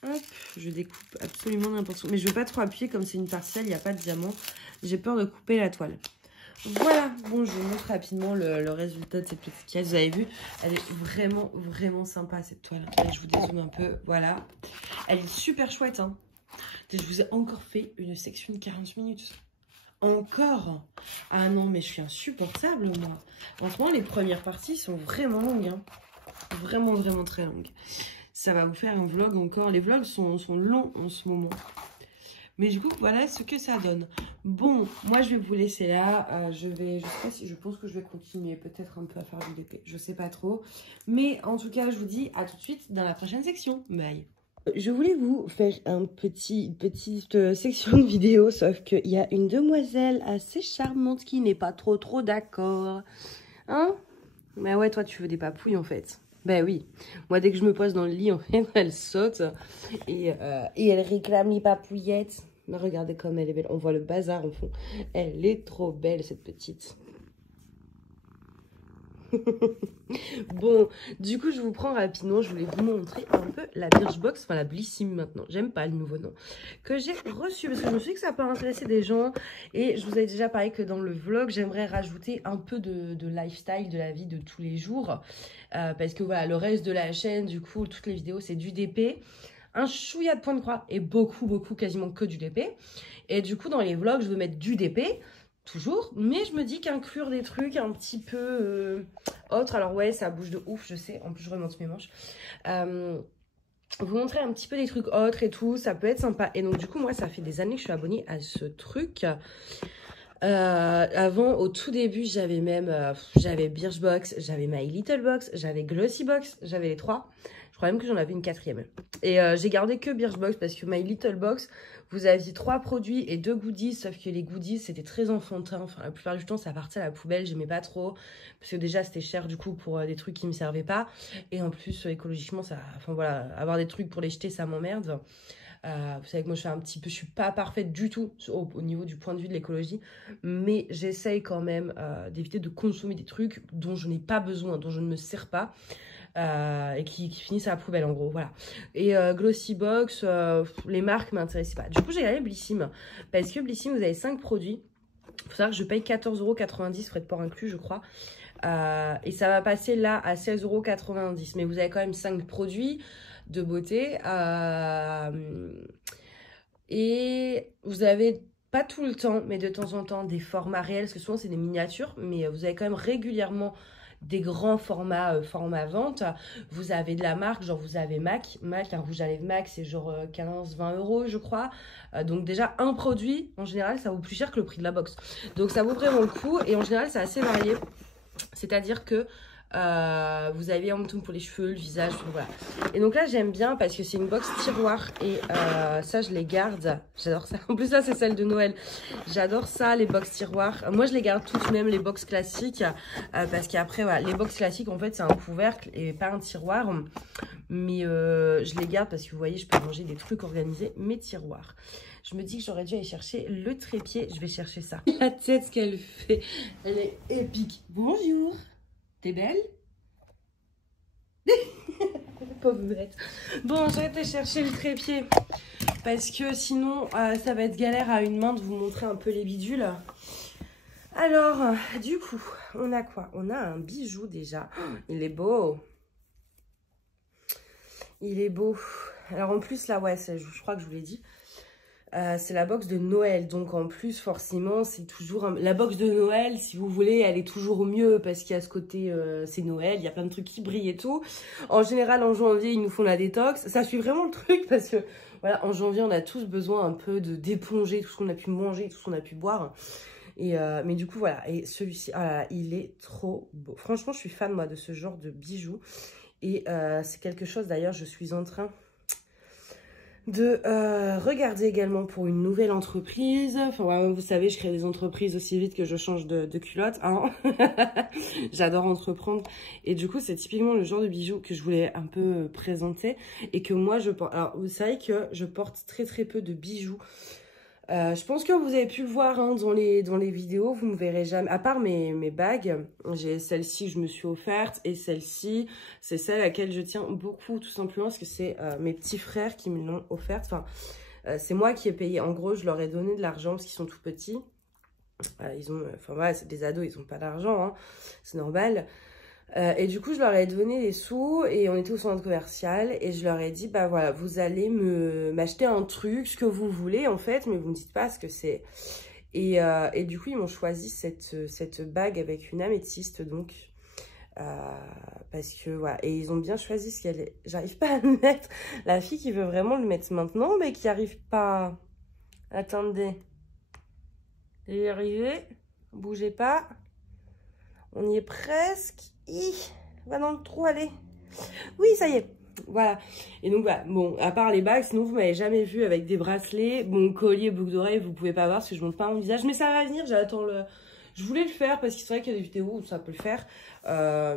Hop, je découpe absolument n'importe où. Mais je veux pas trop appuyer comme c'est une partielle, il n'y a pas de diamant. J'ai peur de couper la toile. Voilà, bon, je vous montre rapidement le résultat de cette petite caisse. Vous avez vu, elle est vraiment, vraiment sympa cette toile. Là, je vous dézoome un peu, voilà. Elle est super chouette, hein. Je vous ai encore fait une section de 40 minutes. Encore? Ah non, mais je suis insupportable, moi. En ce moment, les premières parties sont vraiment longues, hein. Vraiment, vraiment très longues. Ça va vous faire un vlog encore. Les vlogs sont longs en ce moment. Mais du coup, voilà ce que ça donne. Bon, moi, je vais vous laisser là. Je sais pas si, je pense que je vais continuer peut-être un peu à faire du DP. Je sais pas trop. Mais en tout cas, je vous dis à tout de suite dans la prochaine section. Bye. Je voulais vous faire une petite section de vidéo, sauf qu'il y a une demoiselle assez charmante qui n'est pas trop d'accord. Hein? Mais ouais, toi, tu veux des papouilles, en fait. Ben oui, moi dès que je me pose dans le lit, en fait, elle saute et elle réclame les papouillettes. Mais regardez comme elle est belle, on voit le bazar en fond. Elle est trop belle cette petite. Bon, du coup je vous prends rapidement, je voulais vous montrer un peu la Birchbox, enfin la Blissim maintenant, j'aime pas le nouveau nom, que j'ai reçu parce que je me suis dit que ça peut intéresser des gens et je vous avais déjà parlé que dans le vlog j'aimerais rajouter un peu de lifestyle, de la vie de tous les jours parce que voilà, le reste de la chaîne, du coup toutes les vidéos c'est du DP, un chouïa de point de croix et beaucoup quasiment que du DP et du coup dans les vlogs je veux mettre du DP toujours, mais je me dis qu'inclure des trucs un petit peu autres, alors ouais ça bouge de ouf je sais, en plus je remonte mes manches, vous montrer un petit peu des trucs autres et tout, ça peut être sympa. Et donc du coup moi ça fait des années que je suis abonnée à ce truc. Avant au tout début j'avais même j'avais Birchbox, j'avais My Little Box, j'avais Glossybox, j'avais les trois. Je crois même que j'en avais une quatrième. Et j'ai gardé que Birchbox parce que My Little Box, vous aviez 3 produits et 2 goodies, sauf que les goodies c'était très enfantin. Enfin, la plupart du temps ça partait à la poubelle, j'aimais pas trop. Parce que déjà c'était cher du coup pour des trucs qui me servaient pas. Et en plus écologiquement, ça, enfin voilà, avoir des trucs pour les jeter ça m'emmerde. Vous savez que moi je suis pas parfaite du tout au niveau du point de vue de l'écologie, mais j'essaye quand même d'éviter de consommer des trucs dont je n'ai pas besoin, dont je ne me sers pas. Et qui finissent à la poubelle en gros, voilà. Et Glossybox, les marques m'intéressaient pas. Du coup j'ai regardé Blissim parce que Blissim vous avez 5 produits. Il faut savoir que je paye 14,90 € frais de port inclus je crois. Et ça va passer là à 16,90 €, mais vous avez quand même 5 produits de beauté et vous avez pas tout le temps mais de temps en temps des formats réels parce que souvent c'est des miniatures, mais vous avez quand même régulièrement des grands formats vente. Vous avez de la marque, genre vous avez MAC, un rouge à lèvres MAC, c'est genre 15-20 € je crois. Donc déjà un produit, en général, ça vaut plus cher que le prix de la box. Donc ça vaut vraiment le coup et en général c'est assez varié. C'est-à-dire que vous avez un bouton pour les cheveux, le visage, voilà. Et donc là j'aime bien parce que c'est une box tiroir et ça je les garde, j'adore ça. En plus là c'est celle de Noël, j'adore ça les box tiroirs. Moi je les garde toutes, même les box classiques, parce qu'après voilà, les box classiques en fait c'est un couvercle et pas un tiroir, mais je les garde parce que vous voyez je peux ranger des trucs organisés, mes tiroirs. Je me dis que j'aurais dû aller chercher le trépied, je vais chercher ça. La tête qu'elle fait, elle est épique. Bonjour. T'es belle? Pauvre bête. Bon, j'ai été chercher le trépied. Parce que sinon, ça va être galère à une main de vous montrer un peu les bidules. Alors, du coup, on a quoi? On a un bijou déjà. Oh, il est beau. Il est beau. Alors en plus, là, ouais, je crois que je vous l'ai dit. C'est la box de Noël, donc en plus forcément c'est toujours la box de Noël, si vous voulez, elle est toujours mieux parce qu'il y a ce côté c'est Noël, il y a plein de trucs qui brillent et tout. En général en janvier ils nous font la détox, ça suit vraiment le truc parce que voilà, en janvier on a tous besoin un peu d'éponger tout ce qu'on a pu manger, tout ce qu'on a pu boire. Mais du coup, voilà. Et celui-ci, oh là là, il est trop beau. Franchement, je suis fan, moi, de ce genre de bijoux. Et c'est quelque chose, d'ailleurs, je suis en train de regarder également pour une nouvelle entreprise. Enfin, ouais, vous savez, je crée des entreprises aussi vite que je change de culotte. Hein. J'adore entreprendre. Et du coup, c'est typiquement le genre de bijoux que je voulais un peu présenter. Et que moi, je porte... Alors, vous savez que je porte très très peu de bijoux. Je pense que vous avez pu le voir hein, dans les vidéos, vous me verrez jamais, à part mes bagues, j'ai celle-ci que je me suis offerte et celle-ci, c'est celle à laquelle je tiens beaucoup tout simplement parce que c'est mes petits frères qui me l'ont offerte, enfin c'est moi qui ai payé, en gros je leur ai donné de l'argent parce qu'ils sont tout petits, enfin voilà c'est des ados, ils n'ont pas d'argent, hein, c'est normal. Et du coup, je leur ai donné des sous et on était au centre commercial et je leur ai dit, bah voilà, vous allez m'acheter un truc, ce que vous voulez en fait, mais vous me dites pas ce que c'est. Et du coup, ils m'ont choisi cette bague avec une améthyste, donc, parce que voilà, et ils ont bien choisi ce qu'elle est. J'arrive pas à le mettre. La fille qui veut vraiment le mettre maintenant, mais qui arrive pas. Attendez. Elle est arrivée. Bougez pas. On y est presque. Va dans le trou, allez. Oui, ça y est. Voilà. Et donc, voilà. Bon, à part les bagues, sinon, vous m'avez jamais vu avec des bracelets. Bon, collier, boucle d'oreille, vous pouvez pas voir parce que je montre pas mon visage. Mais ça va venir, j'attends le... Je voulais le faire parce qu'il c'est vrai qu'il y a des vidéos où ça peut le faire.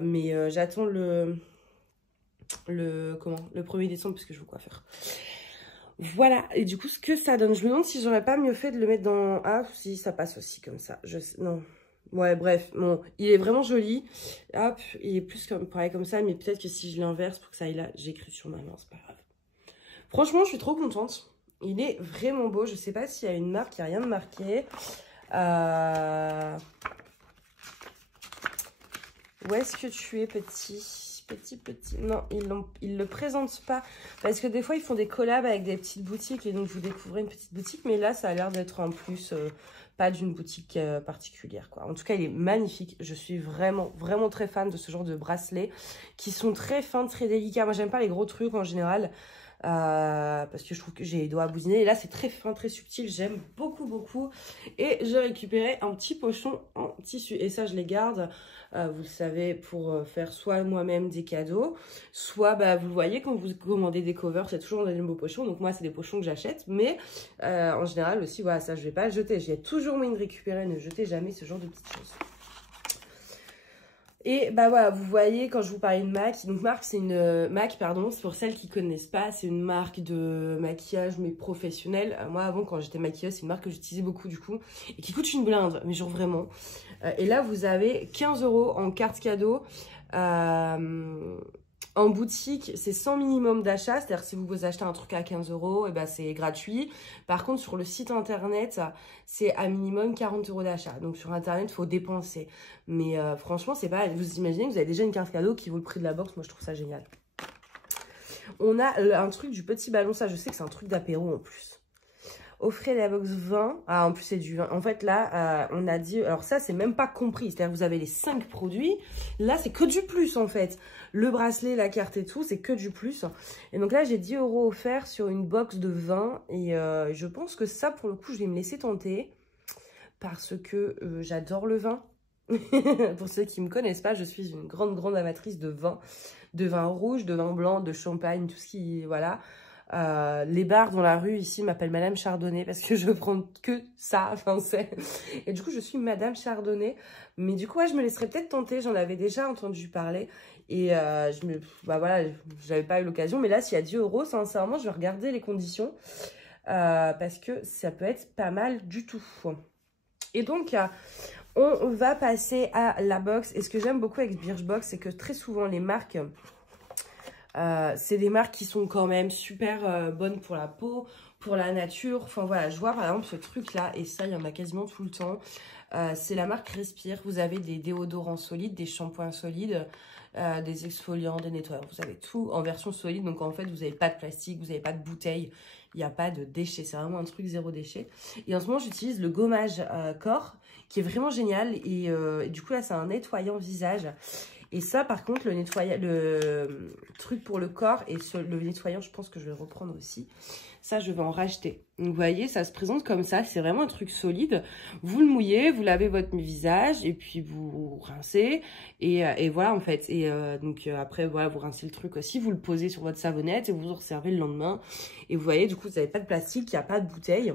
Mais j'attends le 1er décembre parce que je veux quoi faire. Voilà. Et du coup, ce que ça donne. Je me demande si j'aurais pas mieux fait de le mettre dans... Ah, si, ça passe aussi comme ça. Je sais... Non. Ouais, bref, bon, il est vraiment joli. Hop, il est plus pareil comme ça, mais peut-être que si je l'inverse pour que ça aille là, j'écris sur ma main, c'est pas grave. Franchement, je suis trop contente. Il est vraiment beau. Je sais pas s'il y a une marque, il n'y a rien de marqué. Où est-ce que tu es, petit? Petit. Non, ils le présentent pas. Parce que des fois, ils font des collabs avec des petites boutiques. Et donc, vous découvrez une petite boutique. Mais là, ça a l'air d'être en plus... pas d'une boutique particulière, quoi. En tout cas, il est magnifique. Je suis vraiment, vraiment très fan de ce genre de bracelets qui sont très fins, très délicats. Moi, j'aime pas les gros trucs en général parce que je trouve que j'ai les doigts à bousiner. Et là, c'est très fin, très subtil. J'aime beaucoup, beaucoup. Et j'ai récupéré un petit pochon en tissu. Et ça, je les garde, vous le savez, pour faire soit moi-même des cadeaux, soit, bah, vous le voyez, quand vous commandez des covers, c'est toujours dans des beaux pochons. Donc, moi, c'est des pochons que j'achète. Mais en général aussi, voilà, ça, je vais pas le jeter. J'ai toujours moyen de récupérer. Ne jetez jamais ce genre de petites choses. Et bah voilà, vous voyez, quand je vous parlais de MAC, donc MAC, c'est c'est pour celles qui connaissent pas, c'est une marque de maquillage, mais professionnelle. Moi, avant, quand j'étais maquilleuse, c'est une marque que j'utilisais beaucoup, du coup, et qui coûte une blinde, mais genre vraiment. Et là, vous avez 15 € en carte cadeau. En boutique, c'est 100 minimum d'achat, c'est-à-dire si vous achetez un truc à 15 €, et ben c'est gratuit. Par contre, sur le site internet, c'est à minimum 40 € d'achat. Donc sur internet, il faut dépenser. Mais franchement, c'est pas... Vous imaginez que vous avez déjà une carte cadeau qui vaut le prix de la box. Moi, je trouve ça génial. On a un truc du petit ballon. Ça, je sais que c'est un truc d'apéro en plus. Offrez la box 20. Ah, en plus, c'est du 20. En fait, là, on a dit... Alors ça, c'est même pas compris. C'est-à-dire que vous avez les 5 produits. Là, c'est que du plus, en fait. Le bracelet, la carte et tout, c'est que du plus. Et donc là, j'ai 10 € offerts sur une box de 20. Et je pense que ça, pour le coup, je vais me laisser tenter. Parce que j'adore le vin. Pour ceux qui ne me connaissent pas, je suis une grande amatrice de vin. De vin rouge, de vin blanc, de champagne, tout ce qui... Voilà. Les bars dans la rue ici m'appellent Madame Chardonnay parce que je prends que ça, enfin et du coup je suis Madame Chardonnay, mais du coup ouais, je me laisserais peut-être tenter, j'en avais déjà entendu parler et bah voilà, j'avais pas eu l'occasion, mais là s'il y a 10 €, sincèrement je vais regarder les conditions parce que ça peut être pas mal du tout. Et donc on va passer à la box, et ce que j'aime beaucoup avec Birchbox, c'est que très souvent les marques... c'est des marques qui sont quand même super bonnes pour la peau, pour la nature. Enfin voilà, je vois par exemple ce truc là, et ça il y en a quasiment tout le temps. C'est la marque Respire. Vous avez des déodorants solides, des shampoings solides, des exfoliants, des nettoyants. Vous avez tout en version solide. Donc en fait vous n'avez pas de plastique, vous n'avez pas de bouteille, il n'y a pas de déchets. C'est vraiment un truc zéro déchet. Et en ce moment j'utilise le gommage corps qui est vraiment génial. Et du coup là c'est un nettoyant visage. Et ça, par contre, le truc pour le corps et le nettoyant, je pense que je vais le reprendre aussi. Ça, je vais en racheter. Donc, vous voyez, ça se présente comme ça. C'est vraiment un truc solide. Vous le mouillez, vous lavez votre visage et puis vous rincez. Et voilà, en fait. Et donc, après, voilà, vous rincez le truc aussi. Vous le posez sur votre savonnette et vous en servez le lendemain. Et vous voyez, du coup, vous n'avez pas de plastique, il n'y a pas de bouteille.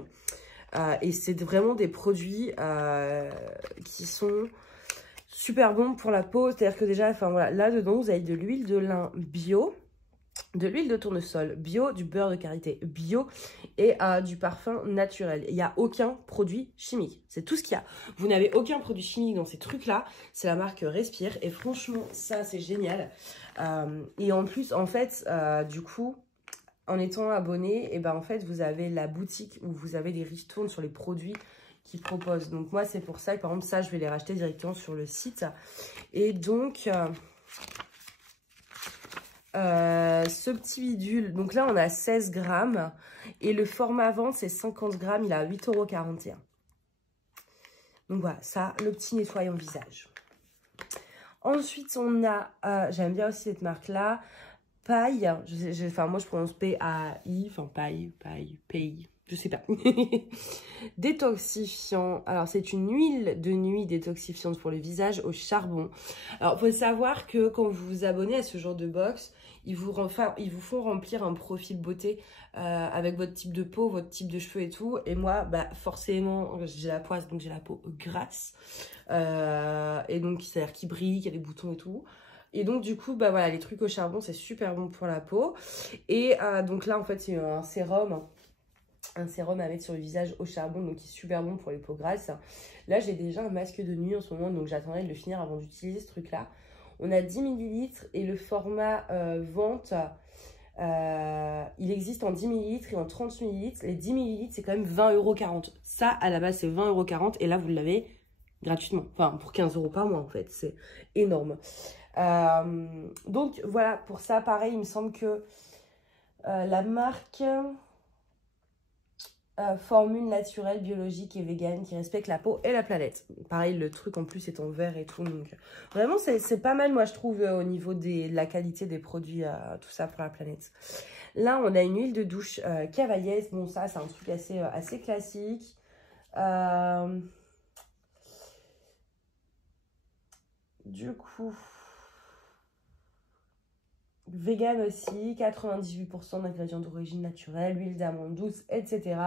Et c'est vraiment des produits qui sont super bons pour la peau. C'est-à-dire que déjà, enfin voilà, là-dedans, vous avez de l'huile de lin bio, de l'huile de tournesol bio, du beurre de karité bio et du parfum naturel. Il n'y a aucun produit chimique. C'est tout ce qu'il y a. Vous n'avez aucun produit chimique dans ces trucs-là. C'est la marque Respire. Et franchement, ça, c'est génial. Et en plus, en fait, du coup, en étant abonné, et ben en fait, vous avez la boutique où vous avez des ristournes sur les produits qu'ils proposent. Donc, moi, c'est pour ça que, par exemple, ça, je vais les racheter directement sur le site. Et donc... ce petit bidule, donc là on a 16 grammes et le format vente c'est 50 grammes, il est à 8,41 €. Donc voilà, ça, le petit nettoyant visage. Ensuite on a, j'aime bien aussi cette marque là, Paille, enfin moi je prononce P-A-I, enfin Paille, je sais pas. Détoxifiant. Alors, c'est une huile de nuit détoxifiante pour le visage au charbon. Alors, il faut savoir que quand vous vous abonnez à ce genre de box, ils vous font remplir un profil beauté avec votre type de peau, votre type de cheveux et tout. Et moi, bah, forcément, j'ai la poisse, donc j'ai la peau grasse. Et donc, c'est-à-dire qui brille, qu'il y a des boutons et tout. Et donc, du coup, bah voilà, les trucs au charbon, c'est super bon pour la peau. Et donc là, en fait, c'est un sérum. Un sérum à mettre sur le visage au charbon, donc qui est super bon pour les peaux grasses. Là, j'ai déjà un masque de nuit en ce moment, donc j'attendrai de le finir avant d'utiliser ce truc-là. On a 10 ml et le format vente, il existe en 10 ml et en 30 ml. Les 10 ml, c'est quand même 20,40 €. Ça, à la base, c'est 20,40 € et là, vous l'avez gratuitement. Enfin, pour 15 € par mois, en fait. C'est énorme. Donc, voilà, pour ça, pareil, il me semble que la marque... formule naturelle, biologique et végane qui respecte la peau et la planète. Pareil, le truc en plus est en verre et tout. Donc vraiment, c'est pas mal, moi, je trouve, au niveau de la qualité des produits, tout ça pour la planète. Là, on a une huile de douche Cavaillès. Bon, ça, c'est un truc assez classique. Du coup... Vegan aussi, 98% d'ingrédients d'origine naturelle, huile d'amande douce, etc.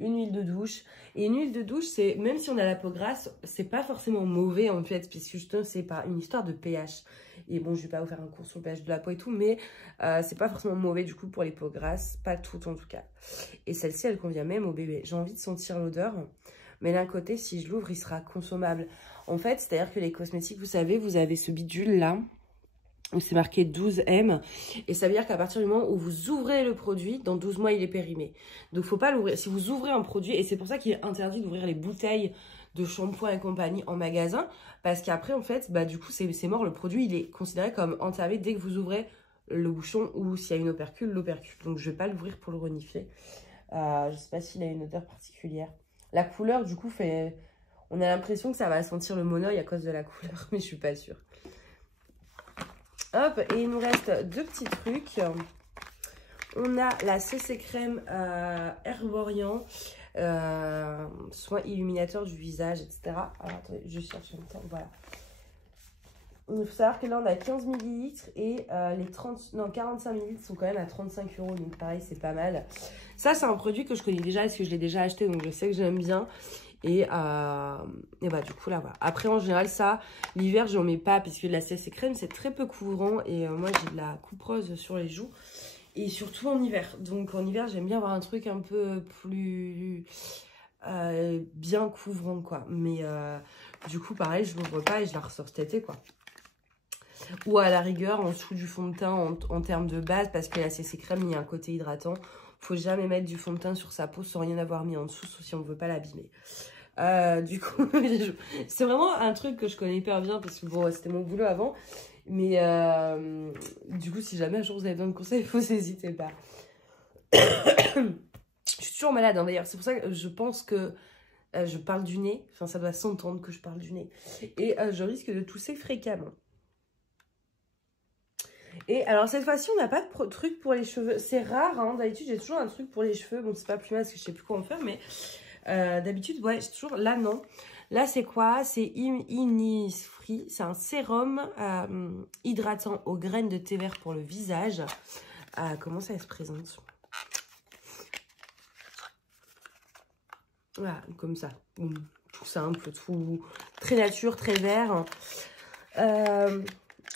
Une huile de douche. Et une huile de douche, c'est même si on a la peau grasse, c'est pas forcément mauvais en fait, puisque justement c'est pas une histoire de pH. Et bon, je vais pas vous faire un cours sur le pH de la peau et tout, mais c'est pas forcément mauvais du coup pour les peaux grasses, pas toutes en tout cas. Et celle-ci, elle convient même au bébé. J'ai envie de sentir l'odeur, mais d'un côté, si je l'ouvre, il sera consommable. En fait, c'est-à-dire que les cosmétiques, vous savez, vous avez ce bidule là, où c'est marqué 12M, et ça veut dire qu'à partir du moment où vous ouvrez le produit, dans 12 mois il est périmé. Donc faut pas l'ouvrir. Si vous ouvrez un produit, et c'est pour ça qu'il est interdit d'ouvrir les bouteilles de shampoing et compagnie en magasin, parce qu'après en fait, bah du coup c'est mort, le produit il est considéré comme entamé dès que vous ouvrez le bouchon, ou s'il y a une opercule, l'opercule. Donc je vais pas l'ouvrir pour le renifler. Je sais pas s'il a une odeur particulière. La couleur du coup fait... On a l'impression que ça va sentir le monoeil à cause de la couleur, mais je suis pas sûre. Hop, et il nous reste deux petits trucs. On a la CC crème Herborian, soin illuminateur du visage, etc. Alors attendez, je cherche en même temps, voilà. Il faut savoir que là on a 15 ml et les 45 ml sont quand même à 35 €, donc pareil, c'est pas mal. Ça, c'est un produit que je connais déjà, parce que je l'ai déjà acheté, donc je sais que j'aime bien. Et bah du coup là voilà. Après en général ça, l'hiver j'en mets pas, puisque la CC crème c'est très peu couvrant. Et moi j'ai de la coupeuse sur les joues. Et surtout en hiver. Donc en hiver j'aime bien avoir un truc un peu plus bien couvrant quoi. Mais du coup pareil, je l'ouvre pas et je la ressors cet été quoi. Ou à la rigueur en dessous du fond de teint en termes de base, parce que la CC crème il y a un côté hydratant. Faut jamais mettre du fond de teint sur sa peau sans rien avoir mis en dessous, sauf si on ne veut pas l'abîmer. Du coup, c'est vraiment un truc que je connais hyper bien, parce que bon, c'était mon boulot avant. Mais du coup, si jamais un jour vous avez besoin de conseils, il faut n'hésiter pas. Je suis toujours malade, hein, d'ailleurs. C'est pour ça que je pense que je parle du nez. Enfin, ça doit s'entendre que je parle du nez. Et je risque de tousser fréquemment. Et alors cette fois-ci, on n'a pas de truc pour les cheveux. C'est rare, hein. D'habitude, j'ai toujours un truc pour les cheveux. Bon, c'est pas plus mal parce que je sais plus quoi en faire, mais d'habitude, ouais, j'ai toujours... Là, non. Là, c'est quoi? C'est Innisfree. C'est un sérum hydratant aux graines de thé vert pour le visage. Comment ça se présente? Voilà, comme ça. Tout simple, tout très nature, très vert.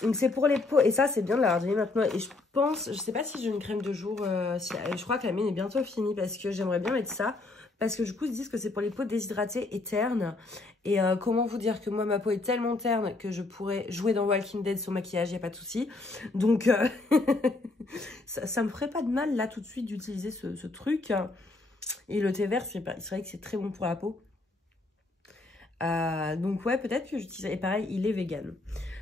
Donc c'est pour les peaux, et ça c'est bien de l'avoir donné maintenant. Et je pense, je sais pas si j'ai une crème de jour, je crois que la mienne est bientôt finie parce que j'aimerais bien mettre ça. Parce que du coup ils disent que c'est pour les peaux déshydratées et ternes. Et comment vous dire que moi ma peau est tellement terne que je pourrais jouer dans Walking Dead sur maquillage, il n'y a pas de souci. Donc ça me ferait pas de mal là tout de suite d'utiliser ce truc. Et le thé vert, c'est vrai que c'est très bon pour la peau. Donc ouais, peut-être que j'utiliserai. Et pareil, il est vegan.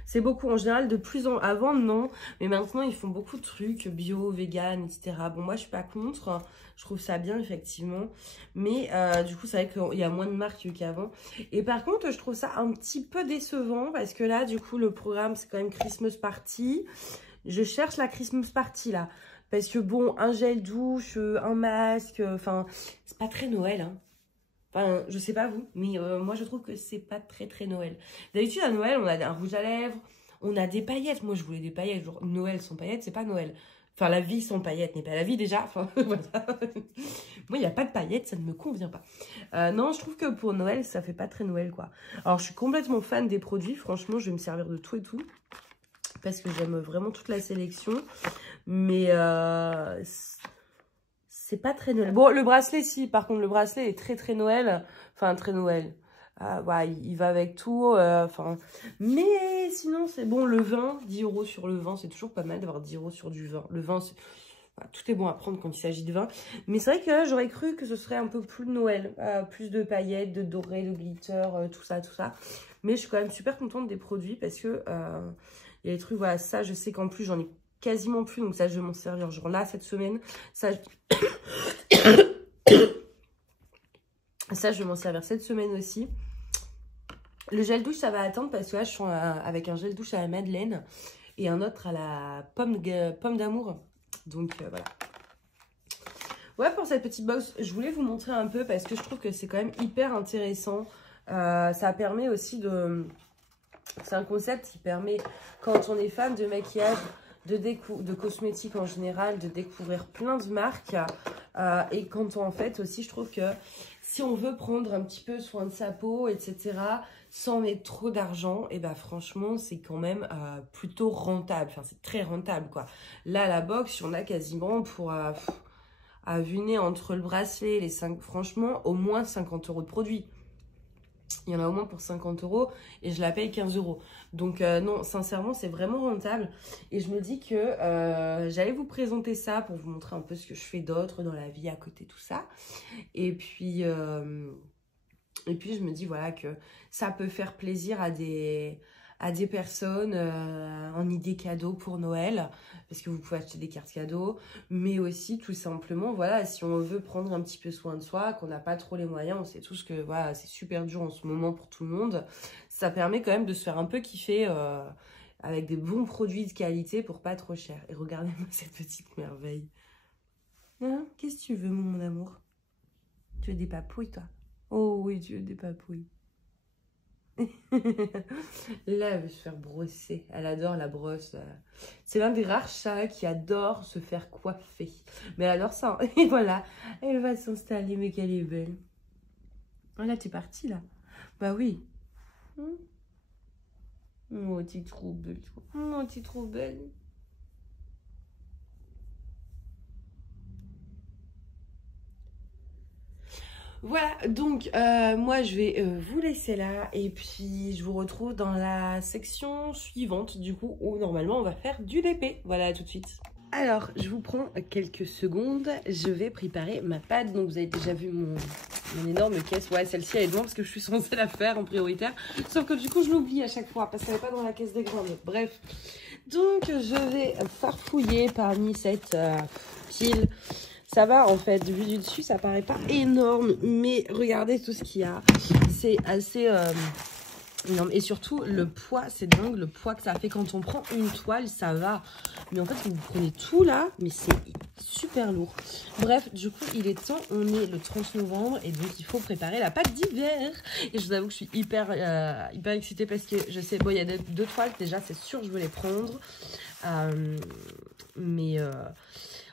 C'est beaucoup en général, de plus en avant, non. Mais maintenant, ils font beaucoup de trucs bio, vegan, etc. Bon, moi, je suis pas contre. Je trouve ça bien, effectivement. Mais du coup, c'est vrai qu'il y a moins de marques qu'avant. Et par contre, je trouve ça un petit peu décevant. Parce que là, du coup, le programme, c'est quand même Christmas Party. Je cherche la Christmas Party, là. Parce que bon, un gel douche, un masque, enfin, c'est pas très Noël, hein. Enfin, je sais pas vous, mais moi je trouve que c'est pas très Noël. D'habitude à Noël, on a un rouge à lèvres, on a des paillettes. Moi je voulais des paillettes, genre Noël sans paillettes, c'est pas Noël. Enfin, la vie sans paillettes n'est pas la vie déjà. Enfin, voilà. Moi, il n'y a pas de paillettes, ça ne me convient pas. Non, je trouve que pour Noël, ça fait pas très Noël, quoi. Alors, je suis complètement fan des produits. Franchement, je vais me servir de tout et tout. Parce que j'aime vraiment toute la sélection. Mais c'est pas très Noël. Bon, le bracelet, si. Par contre, le bracelet est très Noël. Enfin, très Noël. Ouais, il va avec tout. Mais sinon, c'est bon. Le vin, 10 € sur le vin. C'est toujours pas mal d'avoir 10 € sur du vin. Le vin, tout est bon à prendre quand il s'agit de vin. Mais c'est vrai que j'aurais cru que ce serait un peu plus de Noël. Plus de paillettes, de doré, de glitter, tout ça. Mais je suis quand même super contente des produits parce que il y a des trucs, voilà, ça, je sais qu'en plus, j'en ai quasiment plus. Donc ça, je vais m'en servir genre là, cette semaine. Ça, je vais m'en servir cette semaine aussi. Le gel douche, ça va attendre parce que là, je suis avec un gel douche à la Madeleine et un autre à la pomme d'amour. Donc, voilà. Ouais, pour cette petite box, je voulais vous montrer un peu parce que je trouve que c'est quand même hyper intéressant. Ça permet aussi de... C'est un concept qui permet, quand on est fan de maquillage, de cosmétiques en général, de découvrir plein de marques. Et quand on, en fait, aussi, je trouve que si on veut prendre un petit peu soin de sa peau, etc., sans mettre trop d'argent, et ben franchement, c'est quand même plutôt rentable. Enfin, c'est très rentable, quoi. Là, la box, on a quasiment pour... à vue nez entre le bracelet, les 5... Franchement, au moins 50 € de produits. Il y en a au moins pour 50 € et je la paye 15 €. Donc non, sincèrement, c'est vraiment rentable. Et je me dis que j'allais vous présenter ça pour vous montrer un peu ce que je fais d'autre dans la vie à côté, tout ça. Et puis je me dis voilà que ça peut faire plaisir à des personnes en idée cadeau pour Noël, parce que vous pouvez acheter des cartes cadeaux, mais aussi tout simplement, voilà, si on veut prendre un petit peu soin de soi, qu'on n'a pas trop les moyens, on sait tous que voilà, c'est super dur en ce moment pour tout le monde, ça permet quand même de se faire un peu kiffer avec des bons produits de qualité pour pas trop cher. Et regardez-moi cette petite merveille. Hein, qu'est-ce que tu veux, mon amour? Tu veux des papouilles, toi? Oh oui, tu veux des papouilles. Là, elle veut se faire brosser. Elle adore la brosse. C'est l'un des rares chats qui adore se faire coiffer. Mais elle adore ça. Hein. Et voilà, elle va s'installer, mais qu'elle est belle. Oh là, t'es partie, là. Bah oui. Oh, t'es trop belle. Oh, t'es trop belle. Voilà, donc moi je vais vous laisser là et puis je vous retrouve dans la section suivante du coup où normalement on va faire du DP. Voilà, à tout de suite. Alors, je vous prends quelques secondes, je vais préparer ma pâte. Donc vous avez déjà vu mon énorme caisse. Ouais, celle-ci elle est devant parce que je suis censée la faire en prioritaire. Sauf que du coup je l'oublie à chaque fois parce qu'elle n'est pas dans la caisse des grandes. Bref, donc je vais farfouiller parmi cette pile. Ça va en fait, vu du dessus, ça paraît pas énorme, mais regardez tout ce qu'il y a. C'est assez Non, et surtout, le poids, c'est dingue, le poids que ça fait quand on prend une toile, ça va. Mais en fait, vous prenez tout là, mais c'est super lourd. Bref, du coup, il est temps, on est le 30 novembre, et donc il faut préparer la pâte d'hiver. Et je vous avoue que je suis hyper excitée parce que je sais, bon, il y a deux toiles, déjà, c'est sûr, je veux les prendre.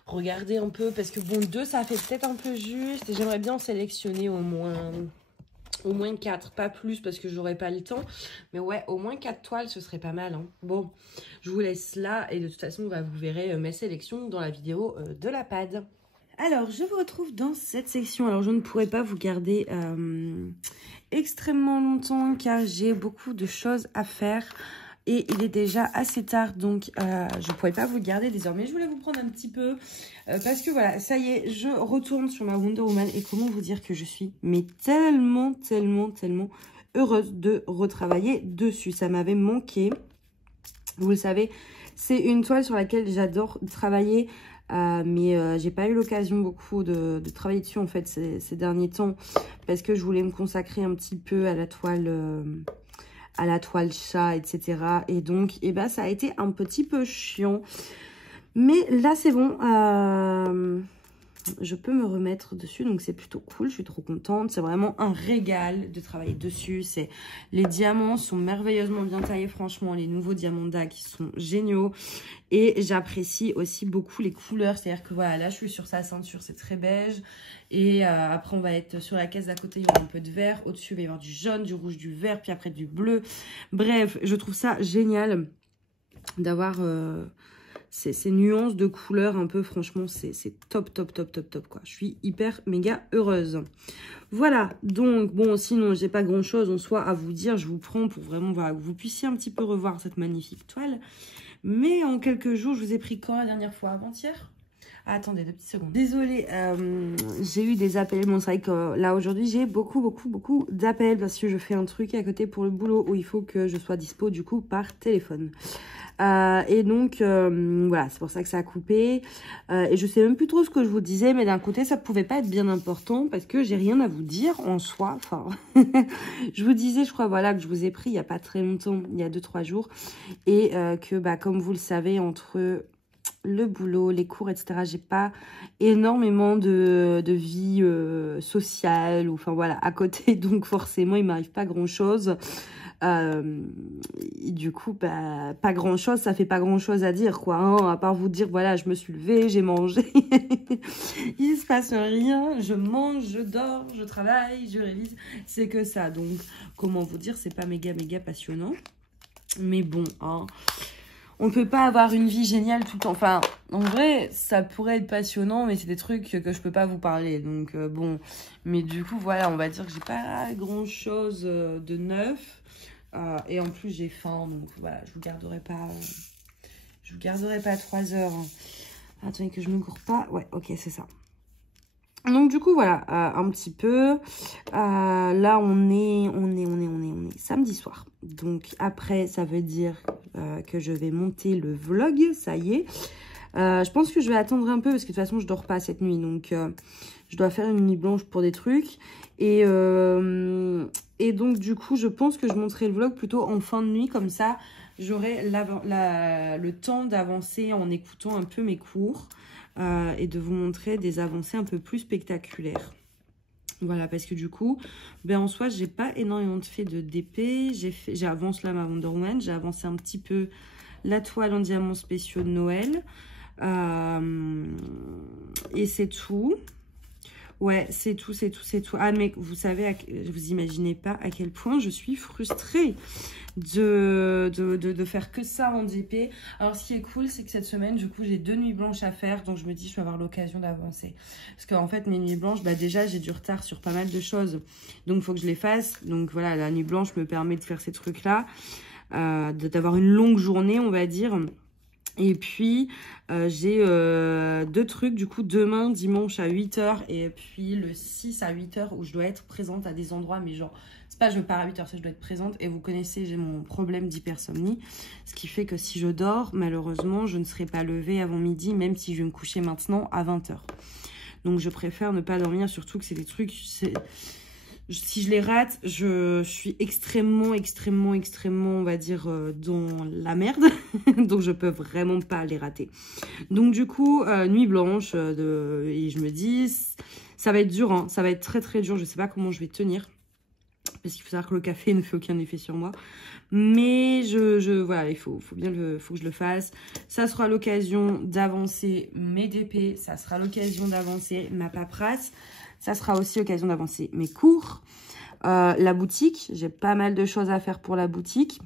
Regardez un peu, parce que bon, 2, ça fait peut-être un peu juste, et j'aimerais bien en sélectionner au moins 4, pas plus parce que j'aurais pas le temps. Mais ouais, au moins 4 toiles, ce serait pas mal. Hein. Bon, je vous laisse là. Et de toute façon, vous verrez mes sélections dans la vidéo de la pad. Alors, je vous retrouve dans cette section. Alors, je ne pourrais pas vous garder extrêmement longtemps car j'ai beaucoup de choses à faire. Et il est déjà assez tard, donc je ne pourrais pas vous le garder désormais. Je voulais vous prendre un petit peu, parce que voilà, ça y est, je retourne sur ma Wonder Woman. Et comment vous dire que je suis mais tellement heureuse de retravailler dessus. Ça m'avait manqué. Vous le savez, c'est une toile sur laquelle j'adore travailler. Mais j'ai pas eu l'occasion beaucoup de travailler dessus en fait ces derniers temps. Parce que je voulais me consacrer un petit peu à la toile chat, etc. Et donc, ça a été un petit peu chiant. Mais là, c'est bon. Je peux me remettre dessus. Donc, c'est plutôt cool. Je suis trop contente. C'est vraiment un régal de travailler dessus. Les diamants sont merveilleusement bien taillés. Franchement, les nouveaux diamants DAC sont géniaux. Et j'apprécie aussi beaucoup les couleurs. C'est-à-dire que voilà, là, je suis sur sa ceinture. C'est très beige. Et après, on va être sur la caisse d'à côté. Il y aura un peu de vert. Au-dessus, il va y avoir du jaune, du rouge, du vert. Puis après, du bleu. Bref, je trouve ça génial d'avoir ces nuances de couleurs un peu. Franchement, c'est top, quoi. Je suis hyper, méga heureuse. Voilà. Donc, bon, sinon, j'ai pas grand-chose en soi à vous dire. Je vous prends pour vraiment voilà, que vous puissiez un petit peu revoir cette magnifique toile. Mais en quelques jours, je vous ai pris quand la dernière fois? Avant-hier? Ah, attendez, 2 petites secondes. Désolée, j'ai eu des appels. Bon, c'est vrai que là, aujourd'hui, j'ai beaucoup d'appels parce que je fais un truc à côté pour le boulot où il faut que je sois dispo, du coup, par téléphone. Et donc, voilà, c'est pour ça que ça a coupé. Et je sais même plus trop ce que je vous disais, mais d'un côté, ça pouvait pas être bien important parce que j'ai rien à vous dire en soi. Enfin, je vous disais, je crois, voilà, que je vous ai pris il y a pas très longtemps, il y a 2-3 jours. Et que, comme vous le savez, entre le boulot, les cours, etc. J'ai pas énormément de vie sociale ou enfin voilà à côté, donc forcément il m'arrive pas grand chose. Du coup, pas grand chose, ça fait pas grand chose à dire quoi, hein, à part vous dire voilà, je me suis levée, j'ai mangé, il se passe rien, je mange, je dors, je travaille, je révise, c'est que ça. Donc comment vous dire, c'est pas méga passionnant, mais bon, hein. On ne peut pas avoir une vie géniale tout le temps. Enfin, en vrai, ça pourrait être passionnant, mais c'est des trucs que je peux pas vous parler. Donc, bon. Mais du coup, voilà, on va dire que j'ai pas grand-chose de neuf. Et en plus, j'ai faim. Donc, voilà, je vous garderai pas 3 heures. Attendez que je me gourre pas. Ouais, ok, c'est ça. Donc du coup voilà, un petit peu, là on est samedi soir. Donc après ça veut dire que je vais monter le vlog, ça y est. Je pense que je vais attendre un peu parce que de toute façon je dors pas cette nuit. Donc je dois faire une nuit blanche pour des trucs. Et donc du coup je pense que je monterai le vlog plutôt en fin de nuit. Comme ça j'aurai le temps d'avancer en écoutant un peu mes cours. Et de vous montrer des avancées un peu plus spectaculaires. Voilà, parce que du coup, en soi, j'ai pas énormément fait de DP. J'ai avancé là ma Wonder Woman. J'ai avancé un petit peu la toile en diamants spéciaux de Noël. Et c'est tout. Ouais, c'est tout. Ah, mais vous savez, vous imaginez pas à quel point je suis frustrée de faire que ça en DP. Alors, ce qui est cool, c'est que cette semaine, du coup, j'ai 2 nuits blanches à faire. Donc, je me dis, je vais avoir l'occasion d'avancer. Parce qu'en fait, mes nuits blanches, déjà, j'ai du retard sur pas mal de choses. Donc, il faut que je les fasse. Donc, voilà, la nuit blanche me permet de faire ces trucs-là. D'avoir une longue journée, on va dire. Et puis, j'ai 2 trucs, du coup, demain, dimanche à 8 h et puis le 6 à 8 h où je dois être présente à des endroits, mais genre, c'est pas je pars à 8 h, c'est je dois être présente. Et vous connaissez, j'ai mon problème d'hypersomnie, ce qui fait que si je dors, malheureusement, je ne serai pas levée avant midi, même si je vais me coucher maintenant à 20 h. Donc, je préfère ne pas dormir, surtout que c'est des trucs, si je les rate, je suis extrêmement, on va dire, dans la merde. Donc, je peux vraiment pas les rater. Donc, du coup, nuit blanche, et je me dis, ça va être dur, hein. Ça va être très, très dur. Je sais pas comment je vais tenir. Parce qu'il faut savoir que le café ne fait aucun effet sur moi. Mais voilà, il faut que je le fasse. Ça sera l'occasion d'avancer mes DP. Ça sera l'occasion d'avancer ma paperasse. Ça sera aussi l'occasion d'avancer mes cours. La boutique, j'ai pas mal de choses à faire pour la boutique.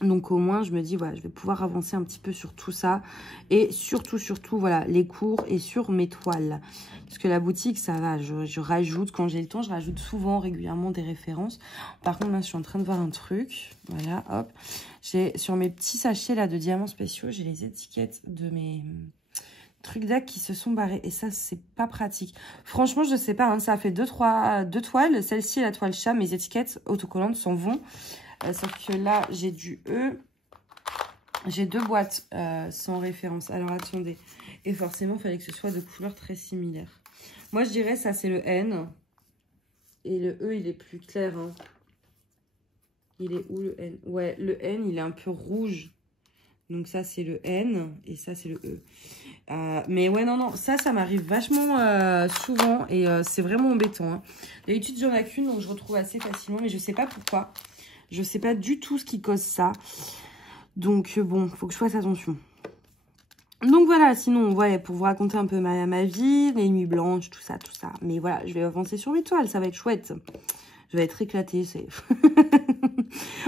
Donc au moins, je me dis, voilà, je vais pouvoir avancer un petit peu sur tout ça. Et surtout, voilà, les cours et sur mes toiles. Parce que la boutique, ça va, je rajoute, quand j'ai le temps, je rajoute souvent, régulièrement des références. Par contre, là, je suis en train de voir un truc. Voilà, hop. J'ai sur mes petits sachets là de diamants spéciaux, j'ai les étiquettes de mes trucs d'acc qui se sont barrés. Et ça, c'est pas pratique. Franchement, je sais pas, hein, ça a fait deux toiles. Celle-ci et la toile chat, mes étiquettes autocollantes s'en vont. Sauf que là, j'ai du E. J'ai 2 boîtes sans référence. Alors, attendez. Et forcément, il fallait que ce soit de couleurs très similaires. Moi, je dirais ça, c'est le N. Et le E, il est plus clair. Hein. Il est où, le N? Ouais, le N, il est un peu rouge. Donc, ça, c'est le N. Et ça, c'est le E. Mais ouais, non. Ça m'arrive vachement souvent. Et c'est vraiment embêtant. Hein. D'habitude, j'en ai qu'une. Donc, je retrouve assez facilement. Mais je sais pas pourquoi. Je sais pas du tout ce qui cause ça. Donc, bon, faut que je fasse attention. Donc, voilà, sinon, ouais, pour vous raconter un peu ma vie, les nuits blanches, tout ça. Mais voilà, je vais avancer sur mes toiles, ça va être chouette. Je vais être éclatée, c'est...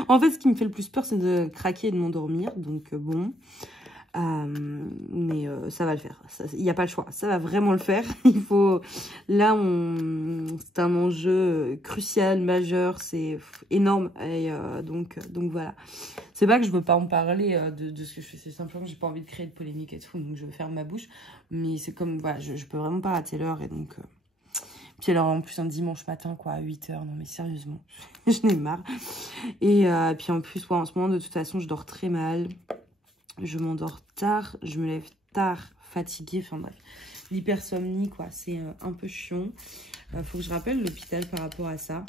En fait, ce qui me fait le plus peur, c'est de craquer et de m'endormir. Donc, bon... mais ça va le faire. Il n'y a pas le choix. Ça va vraiment le faire. Il faut... Là, c'est un enjeu crucial, majeur. C'est énorme. Et donc voilà. C'est pas que je veux pas en parler de ce que je fais. C'est simplement que j'ai pas envie de créer de polémique et tout. Donc je ferme ma bouche. Mais c'est comme... Voilà, je peux vraiment pas rater l'heure. Et donc... Puis alors, en plus, un dimanche matin, quoi, à 8 h. Non, mais sérieusement, je n'ai marre. Et puis en plus, ouais, en ce moment, de toute façon, je dors très mal. Je m'endors tard, je me lève tard, fatiguée, enfin bref. L'hypersomnie, quoi, c'est un peu chiant. Faut que je rappelle l'hôpital par rapport à ça.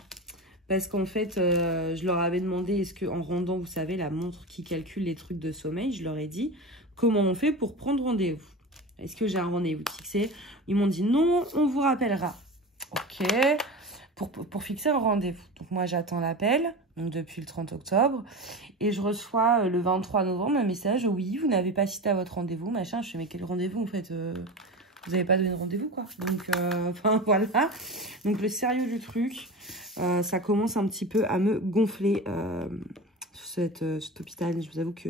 Parce qu'en fait, je leur avais demandé, est-ce qu'en rendant, vous savez, la montre qui calcule les trucs de sommeil, je leur ai dit, comment on fait pour prendre rendez-vous? Est-ce que j'ai un rendez-vous fixé? Ils m'ont dit, non, on vous rappellera. Ok, pour fixer un rendez-vous. Donc moi, j'attends l'appel. Donc depuis le 30 octobre, et je reçois le 23 novembre un message, oui, vous n'avez pas cité à votre rendez-vous, machin. Je fais, mais quel rendez-vous en fait, vous n'avez pas donné de rendez-vous, quoi. Donc, enfin, voilà. Donc, le sérieux du truc, ça commence un petit peu à me gonfler, cet hôpital. Je vous avoue que,